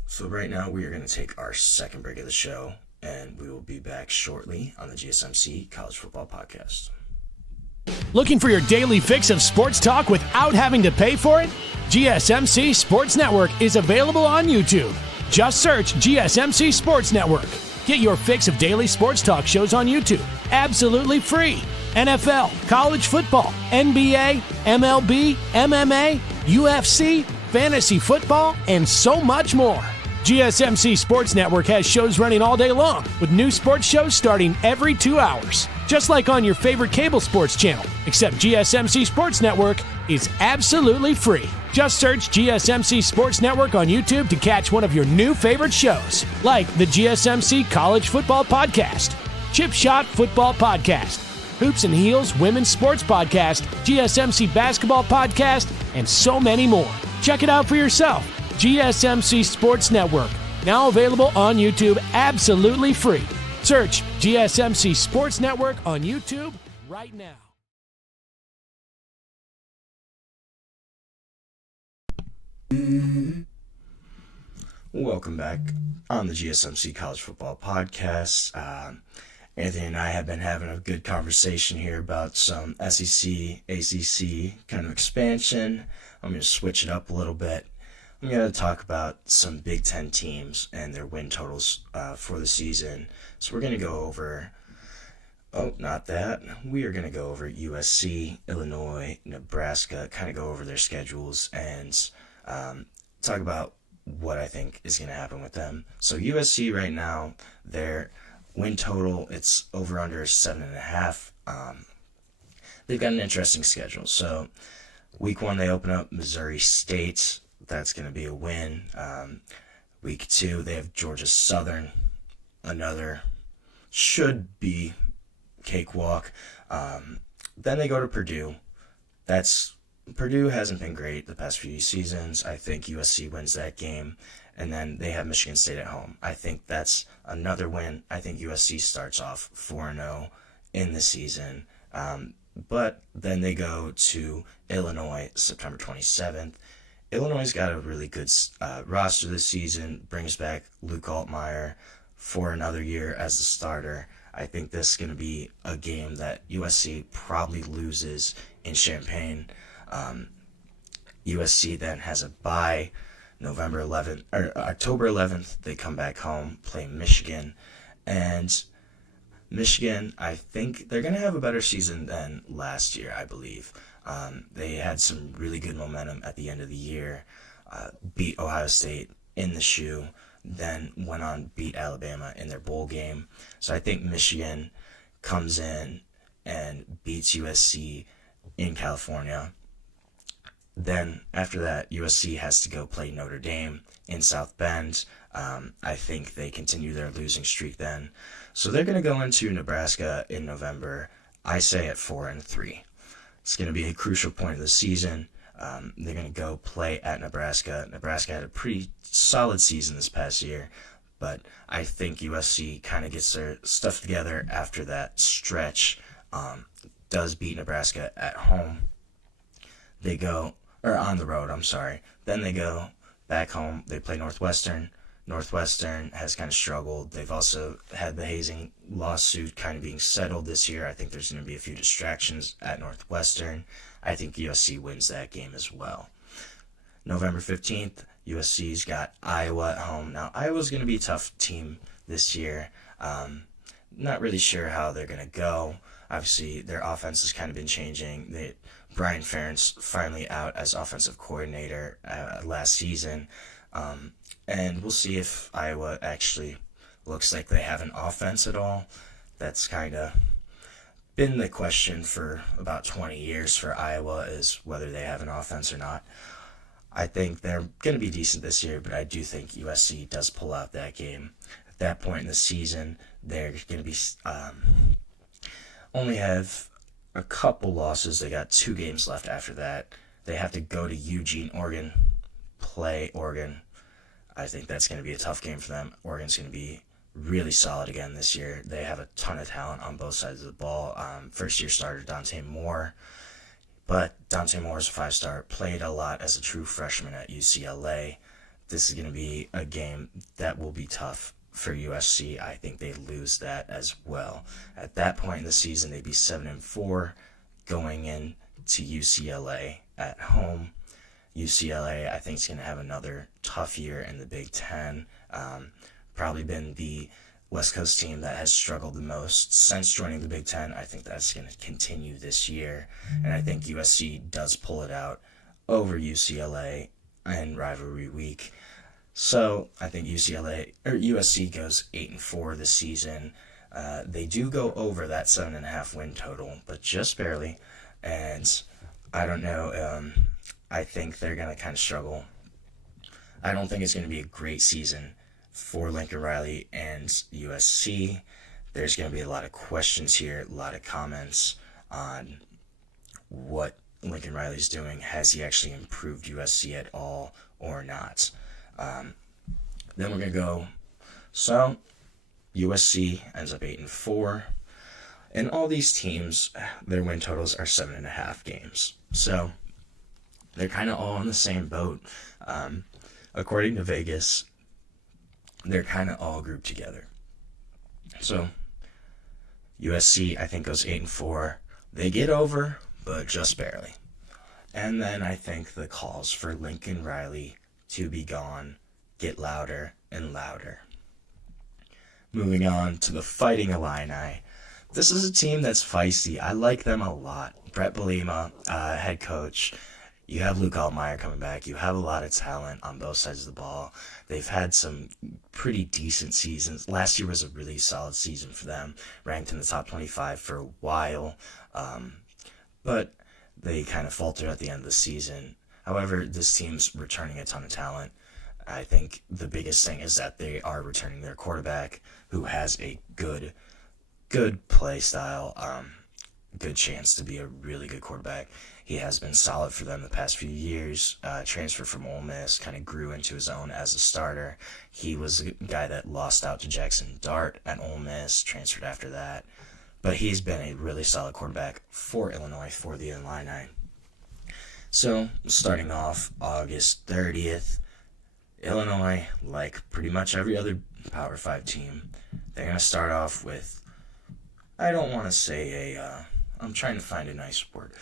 So right now we are going to take our second break of the show, and we will be back shortly on the GSMC College Football Podcast. Looking for your daily fix of sports talk without having to pay for it? GSMC Sports Network is available on YouTube. Just search GSMC Sports Network. Get your fix of daily sports talk shows on YouTube, absolutely free. NFL, college football, NBA, MLB, MMA, UFC, fantasy football, and so much more. GSMC Sports Network has shows running all day long, with new sports shows starting every 2 hours. Just like on your favorite cable sports channel, except GSMC Sports Network is absolutely free. Just search GSMC Sports Network on YouTube to catch one of your new favorite shows, like the GSMC College Football Podcast, Chip Shot Football Podcast, Hoops and Heels Women's Sports Podcast, GSMC Basketball Podcast, and so many more. Check it out for yourself. GSMC Sports Network, now available on YouTube absolutely free. Search GSMC Sports Network on YouTube right now. Welcome back on the GSMC College Football Podcast. Anthony and I have been having a good conversation here about some SEC, ACC kind of expansion. I'm going to switch it up a little bit. I'm going to talk about some Big Ten teams and their win totals for the season. So we're going to go over, not that. We are going to go over USC, Illinois, Nebraska, kind of go over their schedules and talk about what I think is going to happen with them. So USC right now, their win total, it's over under 7.5. They've got an interesting schedule. So week 1, they open up Missouri State. That's going to be a win. Week 2, they have Georgia Southern. Another should be cakewalk. Then they go to Purdue. Purdue hasn't been great the past few seasons. I think USC wins that game. And then they have Michigan State at home. I think that's another win. I think USC starts off 4-0 in the season. But then they go to Illinois September 27th. Illinois' got a really good roster this season. Brings back Luke Altmaier for another year as the starter. I think this is going to be a game that USC probably loses in Champaign. USC then has a bye October 11th. They come back home, play Michigan, and Michigan, I think they're going to have a better season than last year, I believe. They had some really good momentum at the end of the year, beat Ohio State in the shoe, then went on beat Alabama in their bowl game. So I think Michigan comes in and beats USC in California. Then after that, USC has to go play Notre Dame in South Bend. I think they continue their losing streak then. So they're going to go into Nebraska in November, I say at 4-3. It's going to be a crucial point of the season. They're going to go play at Nebraska. Nebraska had a pretty solid season this past year, but I think USC kind of gets their stuff together after that stretch. Does beat Nebraska at home. They go, or on the road, I'm sorry. Then they go back home. They play Northwestern. Northwestern has kind of struggled. They've also had the hazing lawsuit kind of being settled this year. I think there's going to be a few distractions at Northwestern. I think USC wins that game as well. November 15th, USC's got Iowa at home. Now, Iowa's going to be a tough team this year. Not really sure how they're going to go. Obviously, their offense has kind of been changing. Brian Ferentz finally out as offensive coordinator last season. And we'll see if Iowa actually looks like they have an offense at all. That's kind of been the question for about 20 years for Iowa, is whether they have an offense or not. I think they're going to be decent this year, but I do think USC does pull out that game. At that point in the season, they're going to be only have a couple losses. They got 2 games left after that. They have to go to Eugene, Oregon, play Oregon. I think that's going to be a tough game for them. Oregon's going to be really solid again this year. They have a ton of talent on both sides of the ball. First-year starter Dante Moore. But Dante Moore is a 5-star, played a lot as a true freshman at UCLA. This is going to be a game that will be tough for USC. I think they lose that as well. At that point in the season, they'd be 7-4 going in to UCLA at home. UCLA, I think, is going to have another tough year in the Big Ten. Probably been the West Coast team that has struggled the most since joining the Big Ten. I think that's going to continue this year. And I think USC does pull it out over UCLA in rivalry week. So I think USC goes 8-4 this season. They do go over that 7.5 win total, but just barely. And I don't know. I think they're going to kind of struggle. I don't think it's going to be a great season for Lincoln Riley and USC. there's going to be a lot of questions here, a lot of comments on what Lincoln Riley's doing. Has he actually improved USC at all or not? Then we're going to go, so USC ends up 8-4, and all these teams, their win totals are 7.5 games. So they're kind of all in the same boat. According to Vegas, they're kind of all grouped together. So USC, I think, goes 8-4. They get over, but just barely. And then I think the calls for Lincoln Riley to be gone get louder and louder. Moving on to the Fighting Illini. This is a team that's feisty. I like them a lot. Brett Bielema, head coach. You have Luke Altmaier coming back. You have a lot of talent on both sides of the ball. They've had some pretty decent seasons. Last year was a really solid season for them, ranked in the top 25 for a while. But they kind of faltered at the end of the season. However, this team's returning a ton of talent. I think the biggest thing is that they are returning their quarterback, who has a good play style, good chance to be a really good quarterback. He has been solid for them the past few years. Transferred from Ole Miss, kind of grew into his own as a starter. He was a guy that lost out to Jackson Dart at Ole Miss, transferred after that. But he's been a really solid quarterback for Illinois, for the Illini. So, starting off August 30th, Illinois, like pretty much every other Power 5 team, they're going to start off with, I don't want to say I'm trying to find a nice word,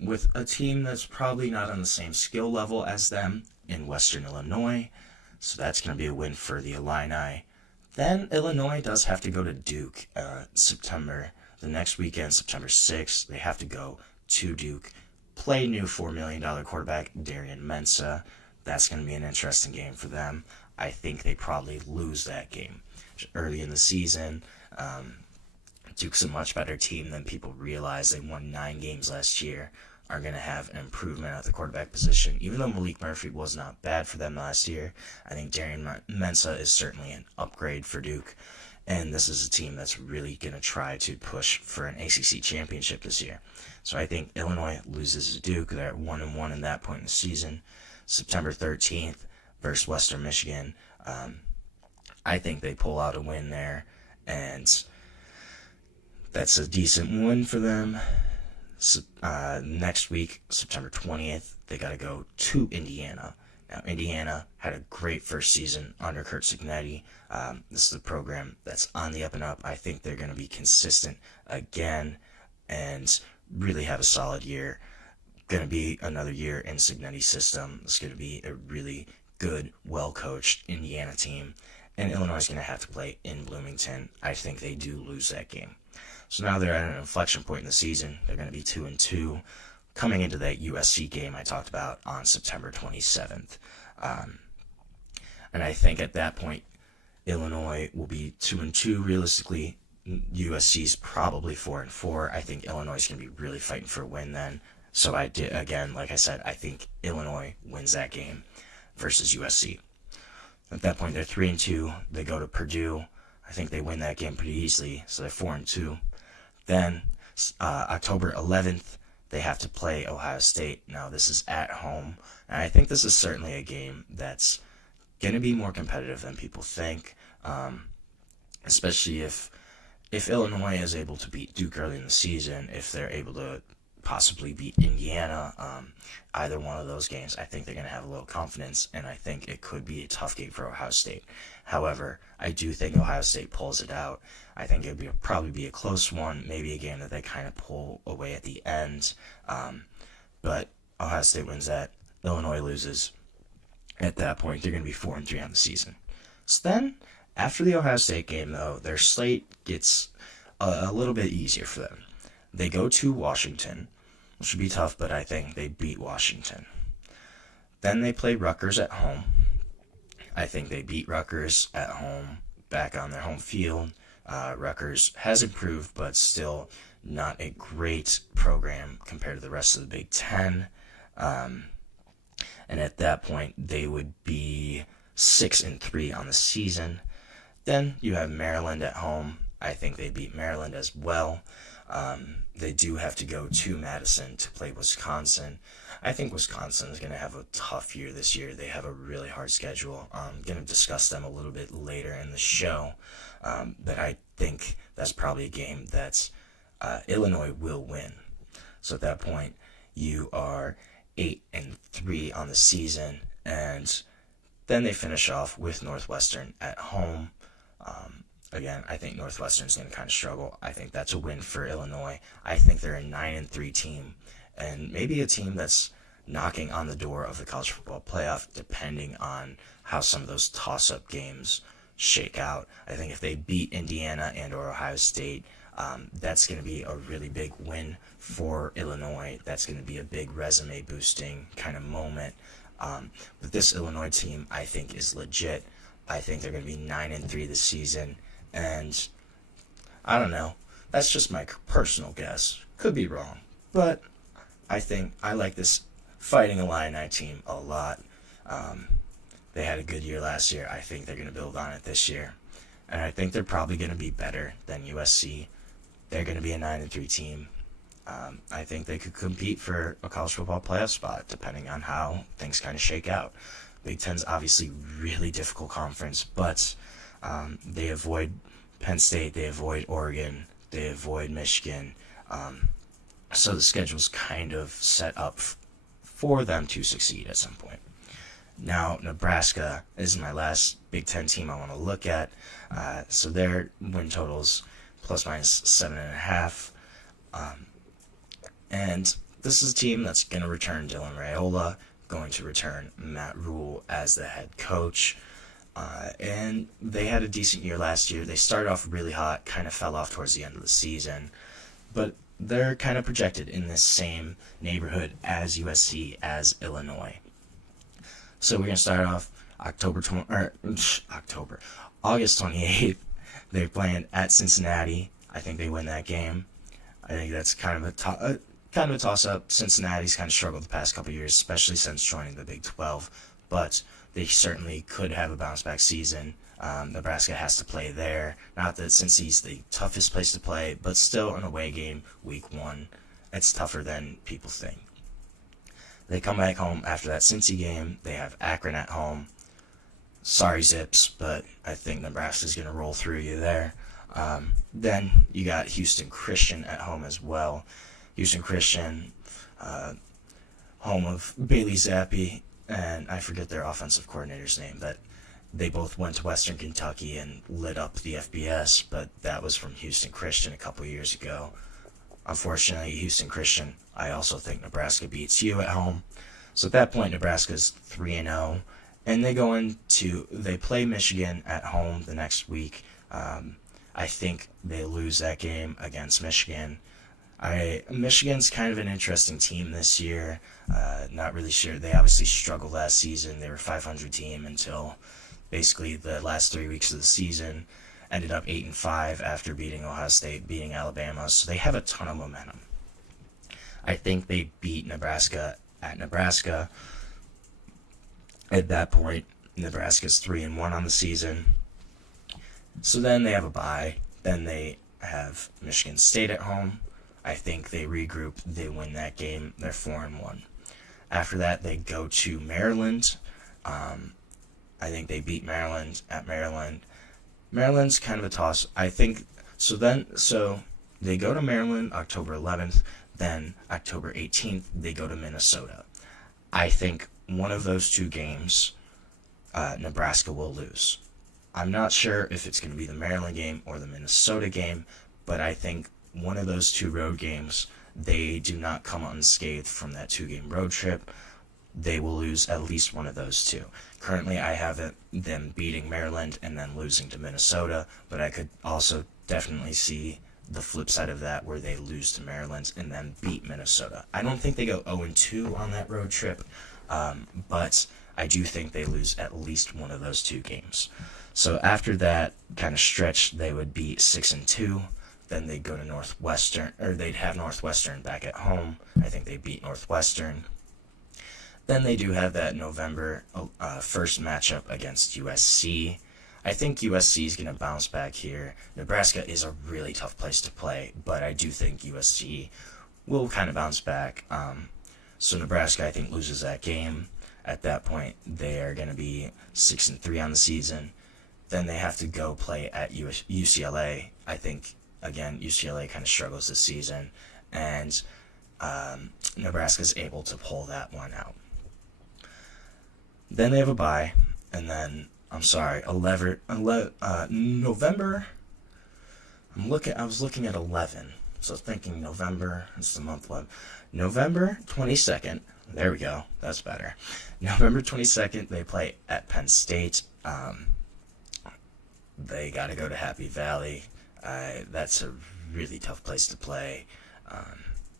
with a team that's probably not on the same skill level as them in Western Illinois. So that's going to be a win for the Illini. Then Illinois does have to go to Duke September, the next weekend, September 6th. They have to go to Duke, play new $4 million quarterback Darian Mensah. That's going to be an interesting game for them. I think they probably lose that game early in the season. Duke's a much better team than people realize. They won 9 games last year, are going to have an improvement at the quarterback position. Even though Malik Murphy was not bad for them last year, I think Darian Mensah is certainly an upgrade for Duke. And this is a team that's really going to try to push for an ACC championship this year. So I think Illinois loses to Duke. They're at 1-1 in that point in the season. September 13th versus Western Michigan. I think they pull out a win there, and that's a decent win for them. Next week, September 20th, they got to go to Indiana. Now, Indiana had a great first season under Curt Cignetti. This is a program that's on the up and up. I think they're going to be consistent again and really have a solid year. Going to be another year in Cignetti's system. It's going to be a really good, well-coached Indiana team. And Illinois is going to have to play in Bloomington. I think they do lose that game. So now they're at an inflection point in the season. They're going to be 2-2 coming into that USC game I talked about on September 27th. And I think at that point, Illinois will be 2-2 realistically. USC's probably 4-4. I think Illinois is going to be really fighting for a win then. So I did, again, like I said, I think Illinois wins that game versus USC. At that point, they're 3-2. They go to Purdue. I think they win that game pretty easily, so they're 4-2. Then October 11th, they have to play Ohio State. Now, this is at home, and I think this is certainly a game that's going to be more competitive than people think, especially if Illinois is able to beat Duke early in the season, if they're able to possibly beat Indiana, either one of those games, I think they're going to have a little confidence, and I think it could be a tough game for Ohio State. However, I do think Ohio State pulls it out. I think it would probably be a close one, maybe a game that they kind of pull away at the end, but Ohio State wins that. Illinois loses. At that point, they're going to be 4-3 on the season. So then, after the Ohio State game, though, their slate gets a little bit easier for them. They go to Washington, which would be tough, but I think they beat Washington. Then they play Rutgers at home. I think they beat Rutgers at home, back on their home field. Rutgers has improved, but still not a great program compared to the rest of the Big Ten. And at that point, they would be 6-3 on the season. Then you have Maryland at home. I think they beat Maryland as well. They do have to go to Madison to play Wisconsin. I think Wisconsin is going to have a tough year this year. They have a really hard schedule. I'm going to discuss them a little bit later in the show. But I think that's probably a game that Illinois will win. So at that point, you are 8-3 on the season, and then they finish off with Northwestern at home. Again, I think Northwestern's going to kind of struggle. I think that's a win for Illinois. I think they're a 9-3 team, and maybe a team that's knocking on the door of the college football playoff, depending on how some of those toss-up games shake out. I think if they beat Indiana and or Ohio State, that's going to be a really big win for Illinois. That's going to be a big resume-boosting kind of moment. But this Illinois team, I think, is legit. I think they're going to be 9-3 this season. And I don't know. That's just my personal guess. Could be wrong. But I think I like this Fighting Illini team a lot. They had a good year last year. I think they're going to build on it this year. And I think they're probably going to be better than USC. They're going to be a 9-3 team. I think they could compete for a college football playoff spot, depending on how things kind of shake out. Big Ten's obviously really difficult conference, but they avoid Penn State, they avoid Oregon, they avoid Michigan. So the schedule's kind of set up for them to succeed at some point. Now, Nebraska is my last Big Ten team I want to look at. So their win totals plus minus 7.5. And this is a team that's going to return Dylan Raiola, going to return Matt Rule as the head coach. And they had a decent year last year. They started off really hot, kind of fell off towards the end of the season. But they're kind of projected in this same neighborhood as USC, as Illinois. So we're going to start off August 28th. They're playing at Cincinnati. I think they win that game. I think that's kind of a toss-up. Cincinnati's kind of struggled the past couple of years, especially since joining the Big 12. But they certainly could have a bounce-back season. Nebraska has to play there. Not that Cincy's the toughest place to play, but still an away game, week 1. It's tougher than people think. They come back home after that Cincy game. They have Akron at home. Sorry, Zips, but I think Nebraska's going to roll through you there. Then you got Houston Christian at home as well. Houston Christian, home of Bailey Zappi, and I forget their offensive coordinator's name, but they both went to Western Kentucky and lit up the FBS, but that was from Houston Christian a couple years ago. Unfortunately, Houston Christian, I also think Nebraska beats you at home. So at that point, Nebraska's 3-0, and they play Michigan at home the next week. I think they lose that game against Michigan. Michigan's kind of an interesting team this year. Not really sure. They obviously struggled last season. They were a 500 team until basically the last 3 weeks of the season. Ended up 8-5 after beating Ohio State, beating Alabama. So they have a ton of momentum. I think they beat Nebraska at Nebraska. At that point, Nebraska's 3-1 on the season. So then they have a bye. Then they have Michigan State at home. I think they regroup. They win that game. They're 4-1. After that, they go to Maryland. I think they beat Maryland at Maryland. Maryland's kind of a toss. I think so. So they go to Maryland October 11th. Then October 18th, they go to Minnesota. I think one of those two games, Nebraska will lose. I'm not sure if it's going to be the Maryland game or the Minnesota game, but I think one of those two road games, they do not come unscathed from that 2-game road trip. They will lose at least one of those two. Currently, I have them beating Maryland and then losing to Minnesota, but I could also definitely see the flip side of that where they lose to Maryland and then beat Minnesota. I don't think they go 0-2 on that road trip, but I do think they lose at least one of those two games. So after that kind of stretch, they would be 6-2. Then they'd go to Northwestern, or they'd have Northwestern back at home. I think they beat Northwestern. Then they do have that November 1st matchup against USC. I think USC is going to bounce back here. Nebraska is a really tough place to play, but I do think USC will kind of bounce back. So Nebraska, I think, loses that game. At that point, they are going to be 6-3 on the season. Then they have to go play at UCLA. I think, again, UCLA kind of struggles this season, and Nebraska's able to pull that one out. Then they have a bye, and then, November, I was looking at 11, so thinking November, it's the month 11. November 22nd, there we go, that's better. November 22nd, they play at Penn State. They got to go to Happy Valley. That's a really tough place to play.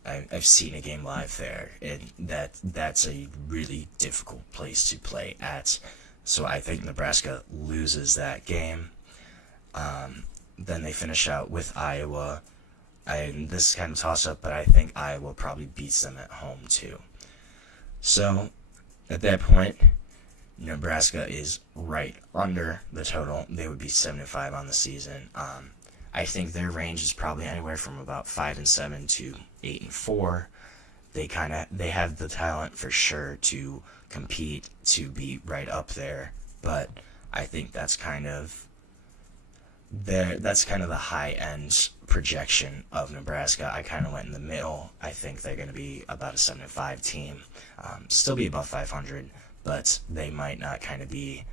I've seen a game live there, and that's a really difficult place to play at. So I think Nebraska loses that game. Then they finish out with Iowa. This is kind of a toss-up, but I think Iowa probably beats them at home too. So at that point, Nebraska is right under the total. They would be 7-5 on the season. I think their range is probably anywhere from about 5-7 to 8-4. They have the talent for sure to compete, to be right up there, but I think that's kind of the high end projection of Nebraska. I kind of went in the middle. I think they're going to be about a 7-5 team, still be above 500, but they might not kind of be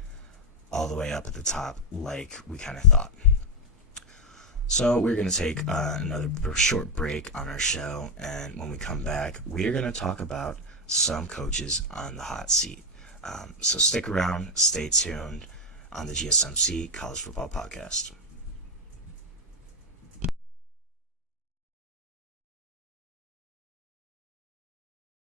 all the way up at the top like we kind of thought. So we're going to take another short break on our show, and when we come back, we're going to talk about some coaches on the hot seat. So stick around, stay tuned on the GSMC College Football Podcast.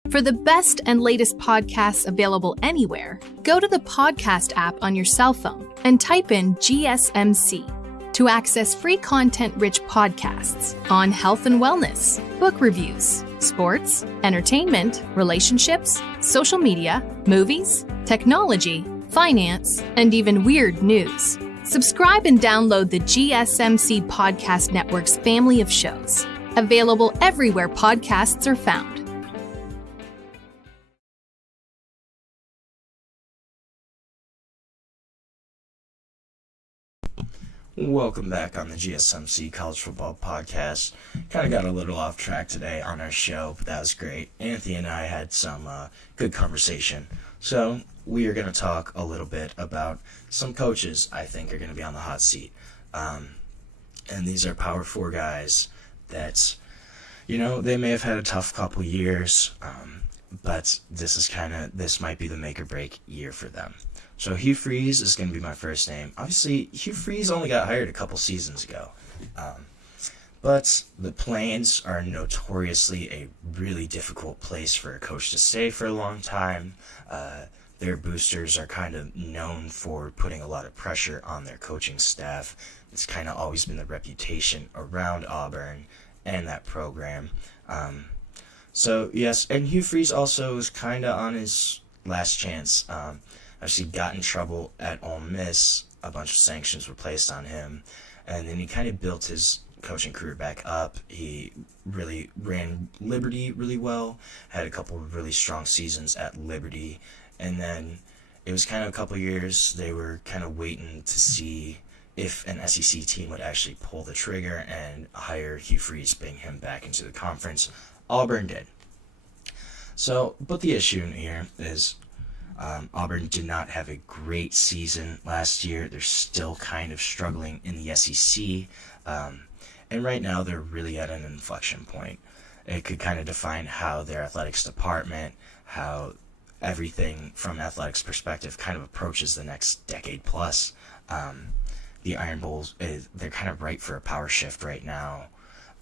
For the best and latest podcasts available anywhere, go to the podcast app on your cell phone and type in GSMC to access free content-rich podcasts on health and wellness, book reviews, sports, entertainment, relationships, social media, movies, technology, finance, and even weird news. Subscribe and download the GSMC Podcast Network's family of shows, available everywhere podcasts are found. Welcome back on the GSMC College Football Podcast. Kind of got a little off track today on our show, but that was great. Anthony and I had some good conversation. So we are going to talk a little bit about some coaches I think are going to be on the hot seat. And these are Power 4 guys that, they may have had a tough couple years, but this might be the make or break year for them. So Hugh Freeze is going to be my first name. Obviously, Hugh Freeze only got hired a couple seasons ago. But the Plains are notoriously a really difficult place for a coach to stay for a long time. Their boosters are kind of known for putting a lot of pressure on their coaching staff. It's kind of always been the reputation around Auburn and that program. So, yes, and Hugh Freeze also is kind of on his last chance. Actually got in trouble at Ole Miss. A bunch of sanctions were placed on him, and then he kind of built his coaching career back up. He really ran Liberty really well, had a couple of really strong seasons at Liberty, and then it was kind of a couple of years they were kind of waiting to see if an SEC team would actually pull the trigger and hire Hugh Freeze, bring him back into the conference. Auburn did. So, but the issue here is Auburn did not have a great season last year. They're still kind of struggling in the SEC. And right now they're really at an inflection point. It could kind of define how their athletics department, how everything from an athletics perspective kind of approaches the next decade plus. The Iron Bulls, they're kind of ripe for a power shift right now.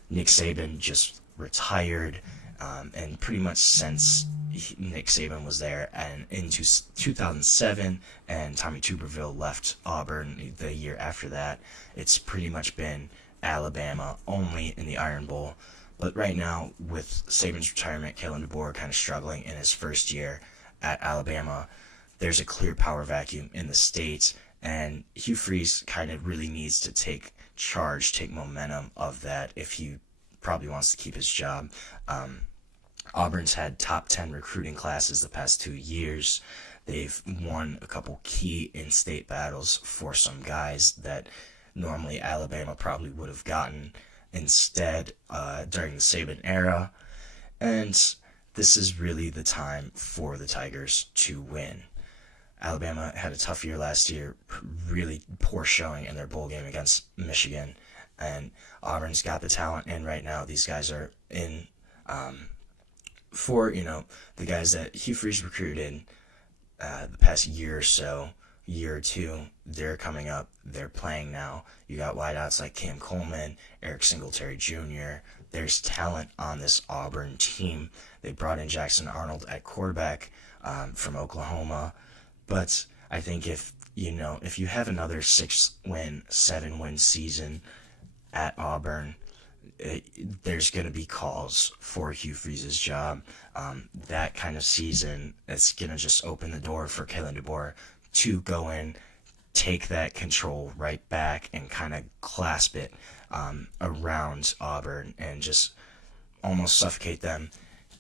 Nick Saban just retired. And pretty much since Nick Saban was there and into 2007 and Tommy Tuberville left Auburn the year after that, it's pretty much been Alabama only in the Iron Bowl. But right now, with Saban's retirement, Kalen DeBoer kind of struggling in his first year at Alabama, there's a clear power vacuum in the state, And Hugh Freeze kind of really needs to take charge, take momentum of that if he probably wants to keep his job. Auburn's had top 10 recruiting classes the past 2 years. They've won a couple key in-state battles for some guys that normally Alabama probably would have gotten instead during the Saban era. And this is really the time for the Tigers to win. Alabama had a tough year last year, really poor showing in their bowl game against Michigan. And Auburn's got the talent in right now. These guys are in for, the guys that Hugh Freeze recruited the past year or two, they're coming up, they're playing now. You got wideouts like Cam Coleman, Eric Singletary Jr. There's talent on this Auburn team. They brought in Jackson Arnold at quarterback from Oklahoma. But I think if you have another 6-win, 7-win season at Auburn, there's going to be calls for Hugh Freeze's job. That kind of season, it's going to just open the door for Kalen DeBoer to go in, take that control right back, and kind of clasp it around Auburn and just almost suffocate them,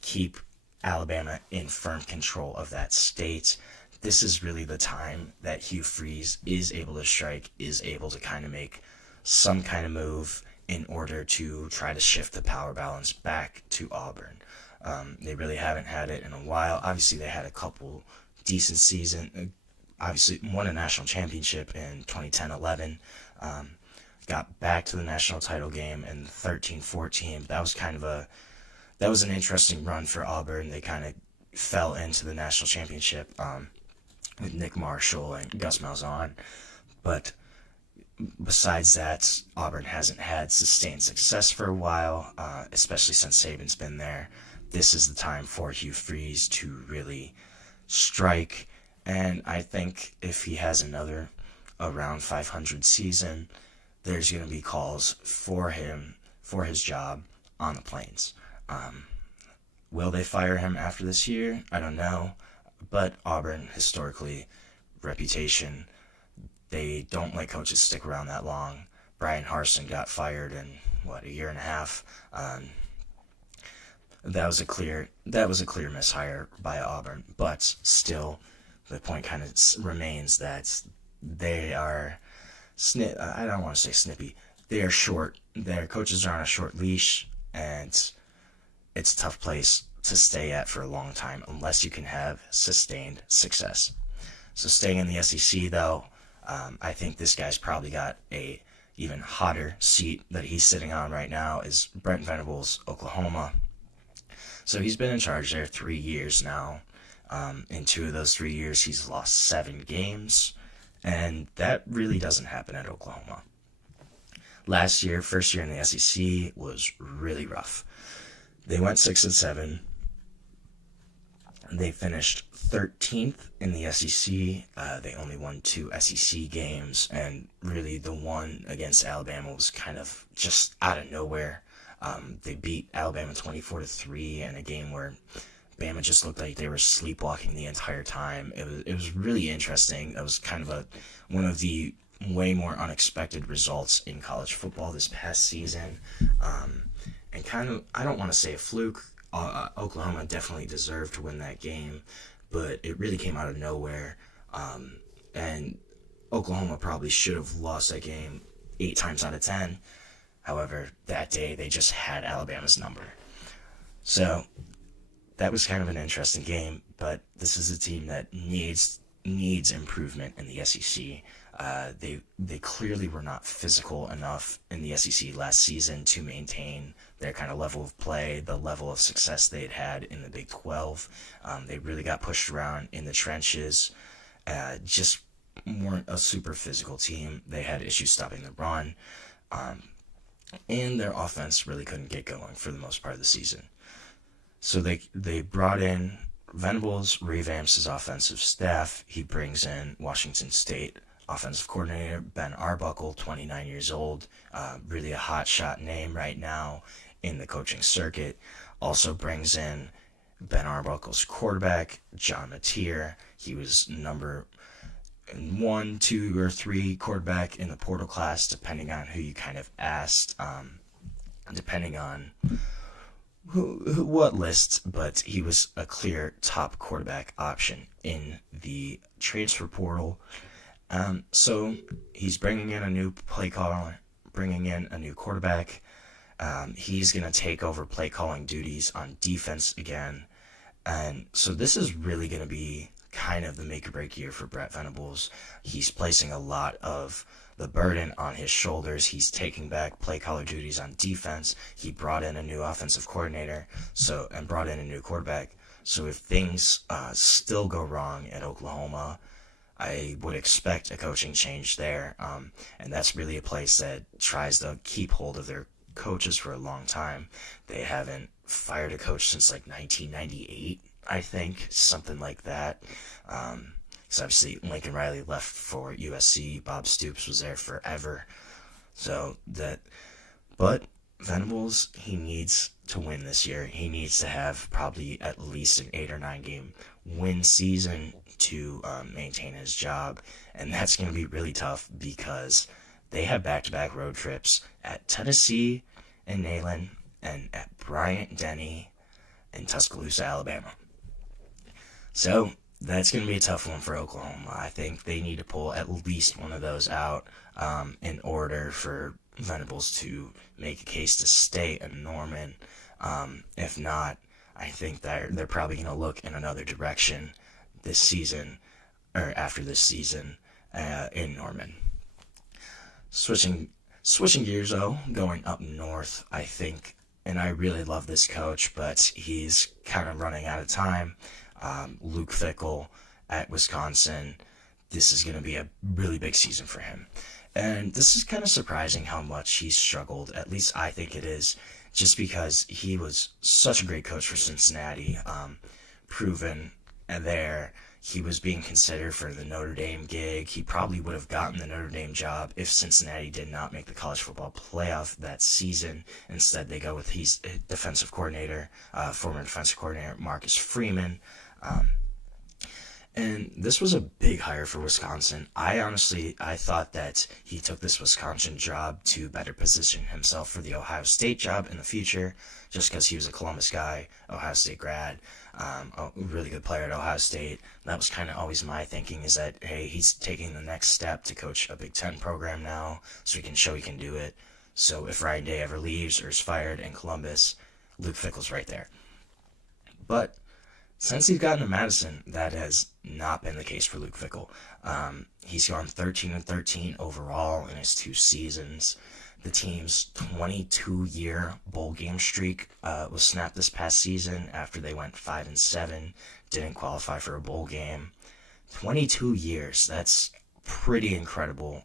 keep Alabama in firm control of that state. This is really the time that Hugh Freeze is able to strike, is able to kind of make some kind of move in order to try to shift the power balance back to Auburn. They really haven't had it in a while. Obviously, they had a couple decent seasons. Obviously, won a national championship in 2010-11. Got back to the national title game in 13-14. That was an interesting run for Auburn. They kind of fell into the national championship with Nick Marshall and Gus Malzahn. But besides that, Auburn hasn't had sustained success for a while, especially since Saban's been there. This is the time for Hugh Freeze to really strike, and I think if he has another around 500 season, there's going to be calls for him, for his job on the Plains. Will they fire him after this year? I don't know, but Auburn, historically, reputation, they don't let coaches stick around that long. Brian Harsin got fired in, a year and a half. That was a clear mishire by Auburn, but still, the point kind of remains that they are, I don't want to say snippy, they are short. Their coaches are on a short leash, and it's a tough place to stay at for a long time unless you can have sustained success. So staying in the SEC, though, I think this guy's probably got a even hotter seat that he's sitting on right now is Brent Venables, Oklahoma. So he's been in charge there 3 years now. In 2 of those 3 years, he's lost 7 games, and that really doesn't happen at Oklahoma. Last year, first year in the SEC, was really rough. They went 6-7. They finished 13th in the SEC. They only won 2 SEC games, and really the one against Alabama was kind of just out of nowhere. They beat Alabama 24-3 in a game where Bama just looked like they were sleepwalking the entire time. It was really interesting. It was kind of one of the way more unexpected results in college football this past season. And kind of, I don't want to say a fluke. Oklahoma definitely deserved to win that game, but it really came out of nowhere. And Oklahoma probably should have lost that game 8 times out of 10. However, that day they just had Alabama's number. So that was kind of an interesting game, but this is a team that needs improvement in the SEC. They clearly were not physical enough in the SEC last season to maintain their kind of level of play, the level of success they had in the Big 12. They really got pushed around in the trenches, just weren't a super physical team. They had issues stopping the run, and their offense really couldn't get going for the most part of the season. So they brought in Venables, revamps his offensive staff. He brings in Washington State offensive coordinator Ben Arbuckle, 29 years old, really a hotshot name right now in the coaching circuit. Also brings in Ben Arbuckle's quarterback, John Mateer. He was 1, 2, or 3 quarterback in the portal class, depending on who you kind of asked, depending on what list, but he was a clear top quarterback option in the transfer portal. So he's bringing in a new play caller, bringing in a new quarterback. He's going to take over play calling duties on defense again. And so this is really going to be kind of the make or break year for Brent Venables. He's placing a lot of the burden on his shoulders. He's taking back play caller duties on defense. He brought in a new offensive coordinator, and brought in a new quarterback. So if things still go wrong at Oklahoma, I would expect a coaching change there. And that's really a place that tries to keep hold of their coaches for a long time. They haven't fired a coach since like 1998. I think, something like that. So obviously Lincoln Riley left for USC. Bob Stoops was there forever. But Venables, he needs to win this year. He needs to have probably at least an 8 or 9 game win season to maintain his job. And that's going to be really tough because they have back-to-back road trips at Tennessee and Neyland and at Bryant-Denny in Tuscaloosa, Alabama. So that's going to be a tough one for Oklahoma. I think they need to pull at least one of those out in order for Venables to make a case to stay at Norman. If not, I think they're probably going to look in another direction this season, or after this season, in Norman. Switching gears, though, going up north, I think, and I really love this coach, but he's kind of running out of time. Luke Fickell at Wisconsin, this is going to be a really big season for him. And this is kind of surprising how much he's struggled, at least I think it is, just because he was such a great coach for Cincinnati, proven there. He was being considered for the Notre Dame gig. He probably would have gotten the Notre Dame job if Cincinnati did not make the college football playoff that season. Instead, they go with his defensive coordinator, former defensive coordinator Marcus Freeman. And this was a big hire for Wisconsin. I thought that he took this Wisconsin job to better position himself for the Ohio State job in the future, just because he was a Columbus guy, Ohio State grad, a really good player at Ohio State. That was kind of always my thinking, is that, hey, he's taking the next step to coach a Big Ten program now, so he can show he can do it. So if Ryan Day ever leaves or is fired in Columbus, Luke Fickell's right there. But since he's gotten to Madison, that has not been the case for Luke Fickell. He's gone 13-13 overall in his 2 seasons. The team's 22-year bowl game streak was snapped this past season after they went 5-7, didn't qualify for a bowl game. 22 years, that's pretty incredible.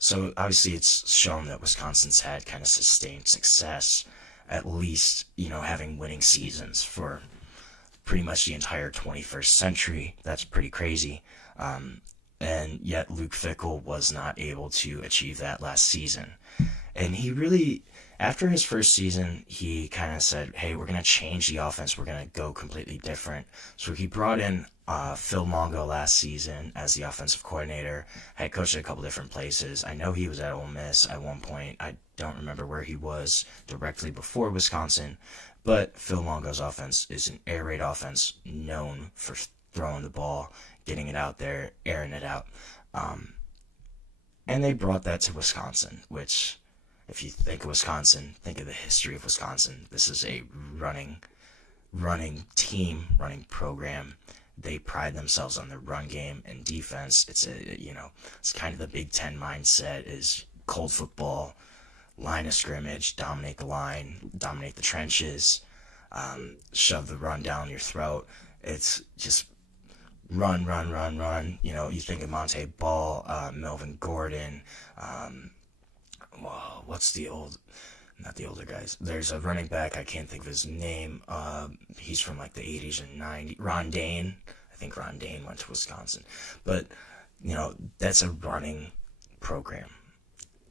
So obviously it's shown that Wisconsin's had kind of sustained success, at least, having winning seasons for pretty much the entire 21st century. That's pretty crazy. And yet Luke Fickell was not able to achieve that last season. And he really, after his first season, he kind of said, hey, we're going to change the offense. We're going to go completely different. So he brought in Phil Longo last season as the offensive coordinator. Had coached at a couple different places. I know he was at Ole Miss at one point. I don't remember where he was directly before Wisconsin. But Phil Longo's offense is an air raid offense known for throwing the ball, getting it out there, airing it out. And they brought that to Wisconsin, which, if you think of Wisconsin, think of the history of Wisconsin. This is a running team, running program. They pride themselves on their run game and defense. It's kind of the Big Ten mindset, is cold football, line of scrimmage, dominate the line, dominate the trenches, shove the run down your throat. It's just run. You think of Monte Ball, Melvin Gordon, not the older guys. There's a running back, I can't think of his name. He's from like the 80s and 90s. Ron Dane. I think Ron Dane went to Wisconsin. But, that's a running program.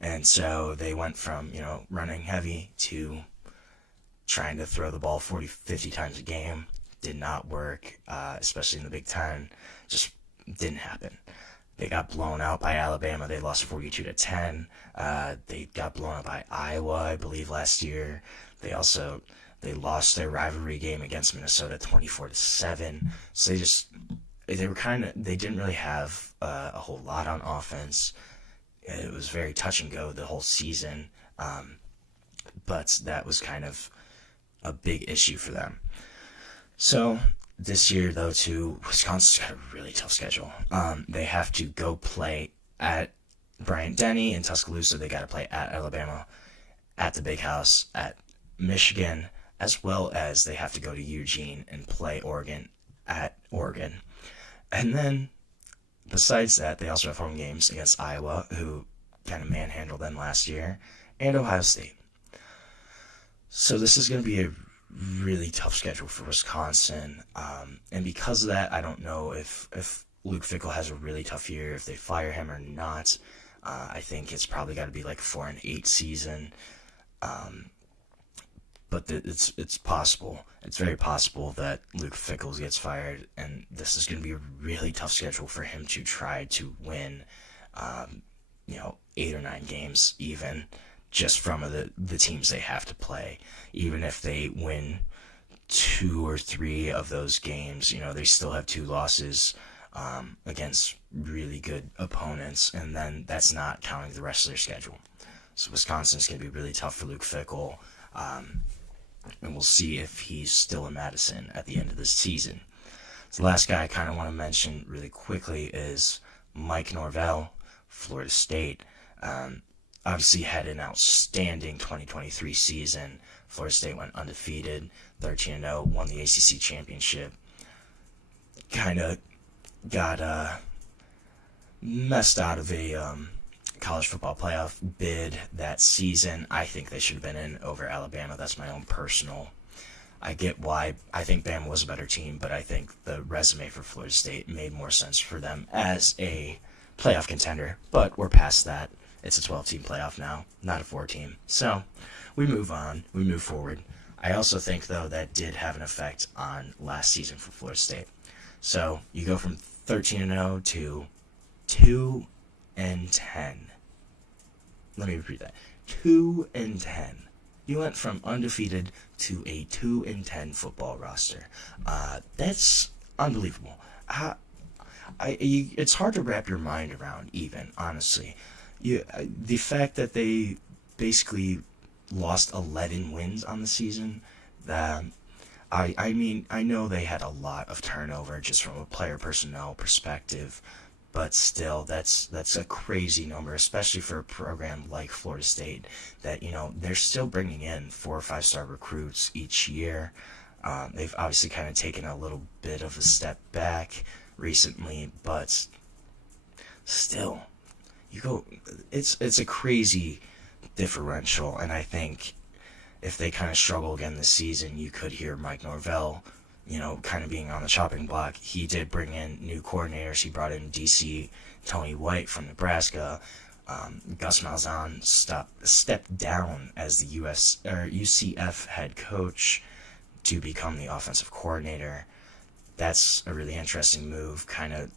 And so they went from, running heavy to trying to throw the ball 40, 50 times a game. Did not work, especially in the Big Ten. Just didn't happen. They got blown out by Alabama. They lost 42-10. They got blown out by Iowa, I believe, last year. They lost their rivalry game against Minnesota 24-7. So they didn't really have a whole lot on offense. It was very touch and go the whole season. But that was kind of a big issue for them. So this year, though, too, Wisconsin's got a really tough schedule. They have to go play at Bryant-Denny in Tuscaloosa. They got to play at Alabama, at the Big House, at Michigan, as well as they have to go to Eugene and play Oregon at Oregon. And then, besides that, they also have home games against Iowa, who kind of manhandled them last year, and Ohio State. So this is going to be a really tough schedule for Wisconsin, and because of that, I don't know if Luke Fickell has a really tough year, if they fire him or not. I think it's probably got to be like a 4-8 season, but it's possible. It's very possible that Luke Fickell gets fired, and this is going to be a really tough schedule for him to try to win, 8 or 9 games even, just from the teams they have to play. Even if they win 2 or 3 of those games, they still have 2 losses against really good opponents, and then that's not counting the rest of their schedule. So Wisconsin's going to be really tough for Luke Fickell, and we'll see if he's still in Madison at the end of this season. So the last guy I kind of want to mention really quickly is Mike Norvell, Florida State. Obviously had an outstanding 2023 season. Florida State went undefeated, 13-0, won the ACC championship. Kind of got messed out of a college football playoff bid that season. I think they should have been in over Alabama. That's my own personal. I get why. I think Bama was a better team, but I think the resume for Florida State made more sense for them as a playoff contender. But we're past that. It's a 12-team playoff now, not a 4-team. So we move on. We move forward. I also think, though, that did have an effect on last season for Florida State. So you go from 13-0 to 2-10. Let me repeat that. 2-10. You went from undefeated to a 2-10 football roster. That's unbelievable. It's hard to wrap your mind around, even, honestly. The fact that they basically lost 11 wins on the season, I mean, I know they had a lot of turnover just from a player personnel perspective, but still, that's a crazy number, especially for a program like Florida State that, they're still bringing in 4 or 5-star recruits each year. They've obviously kind of taken a little bit of a step back recently, but still, it's a crazy differential, and I think if they kind of struggle again this season, you could hear Mike Norvell, kind of being on the chopping block. He did bring in new coordinators. He brought in DC Tony White from Nebraska. Gus Malzahn stepped down as the UCF head coach to become the offensive coordinator. That's a really interesting move. Kind of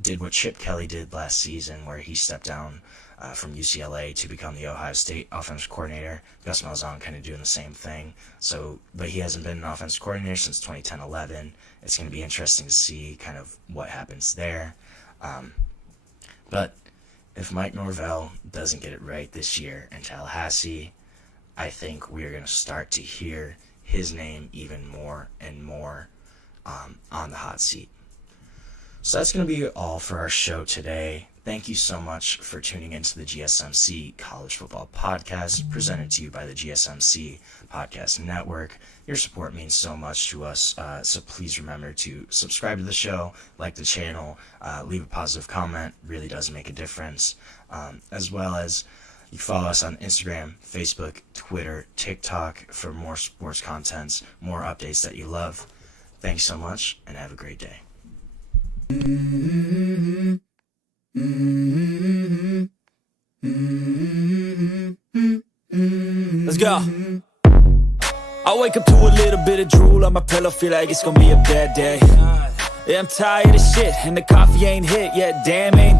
did what Chip Kelly did last season, where he stepped down from UCLA to become the Ohio State offensive coordinator. Gus Malzahn kind of doing the same thing. But he hasn't been an offensive coordinator since 2010-11. It's going to be interesting to see kind of what happens there. But if Mike Norvell doesn't get it right this year in Tallahassee, I think we are going to start to hear his name even more and more on the hot seat. So that's going to be all for our show today. Thank you so much for tuning into the GSMC College Football Podcast, presented to you by the GSMC Podcast Network. Your support means so much to us, so please remember to subscribe to the show, like the channel, leave a positive comment. Really does make a difference. As well as you can follow us on Instagram, Facebook, Twitter, TikTok for more sports contents, more updates that you love. Thanks so much, and have a great day. Let's go. I wake up to a little bit of drool on my pillow, feel like it's gonna be a bad day. Yeah, I'm tired of shit, and the coffee ain't hit yet, damn ain't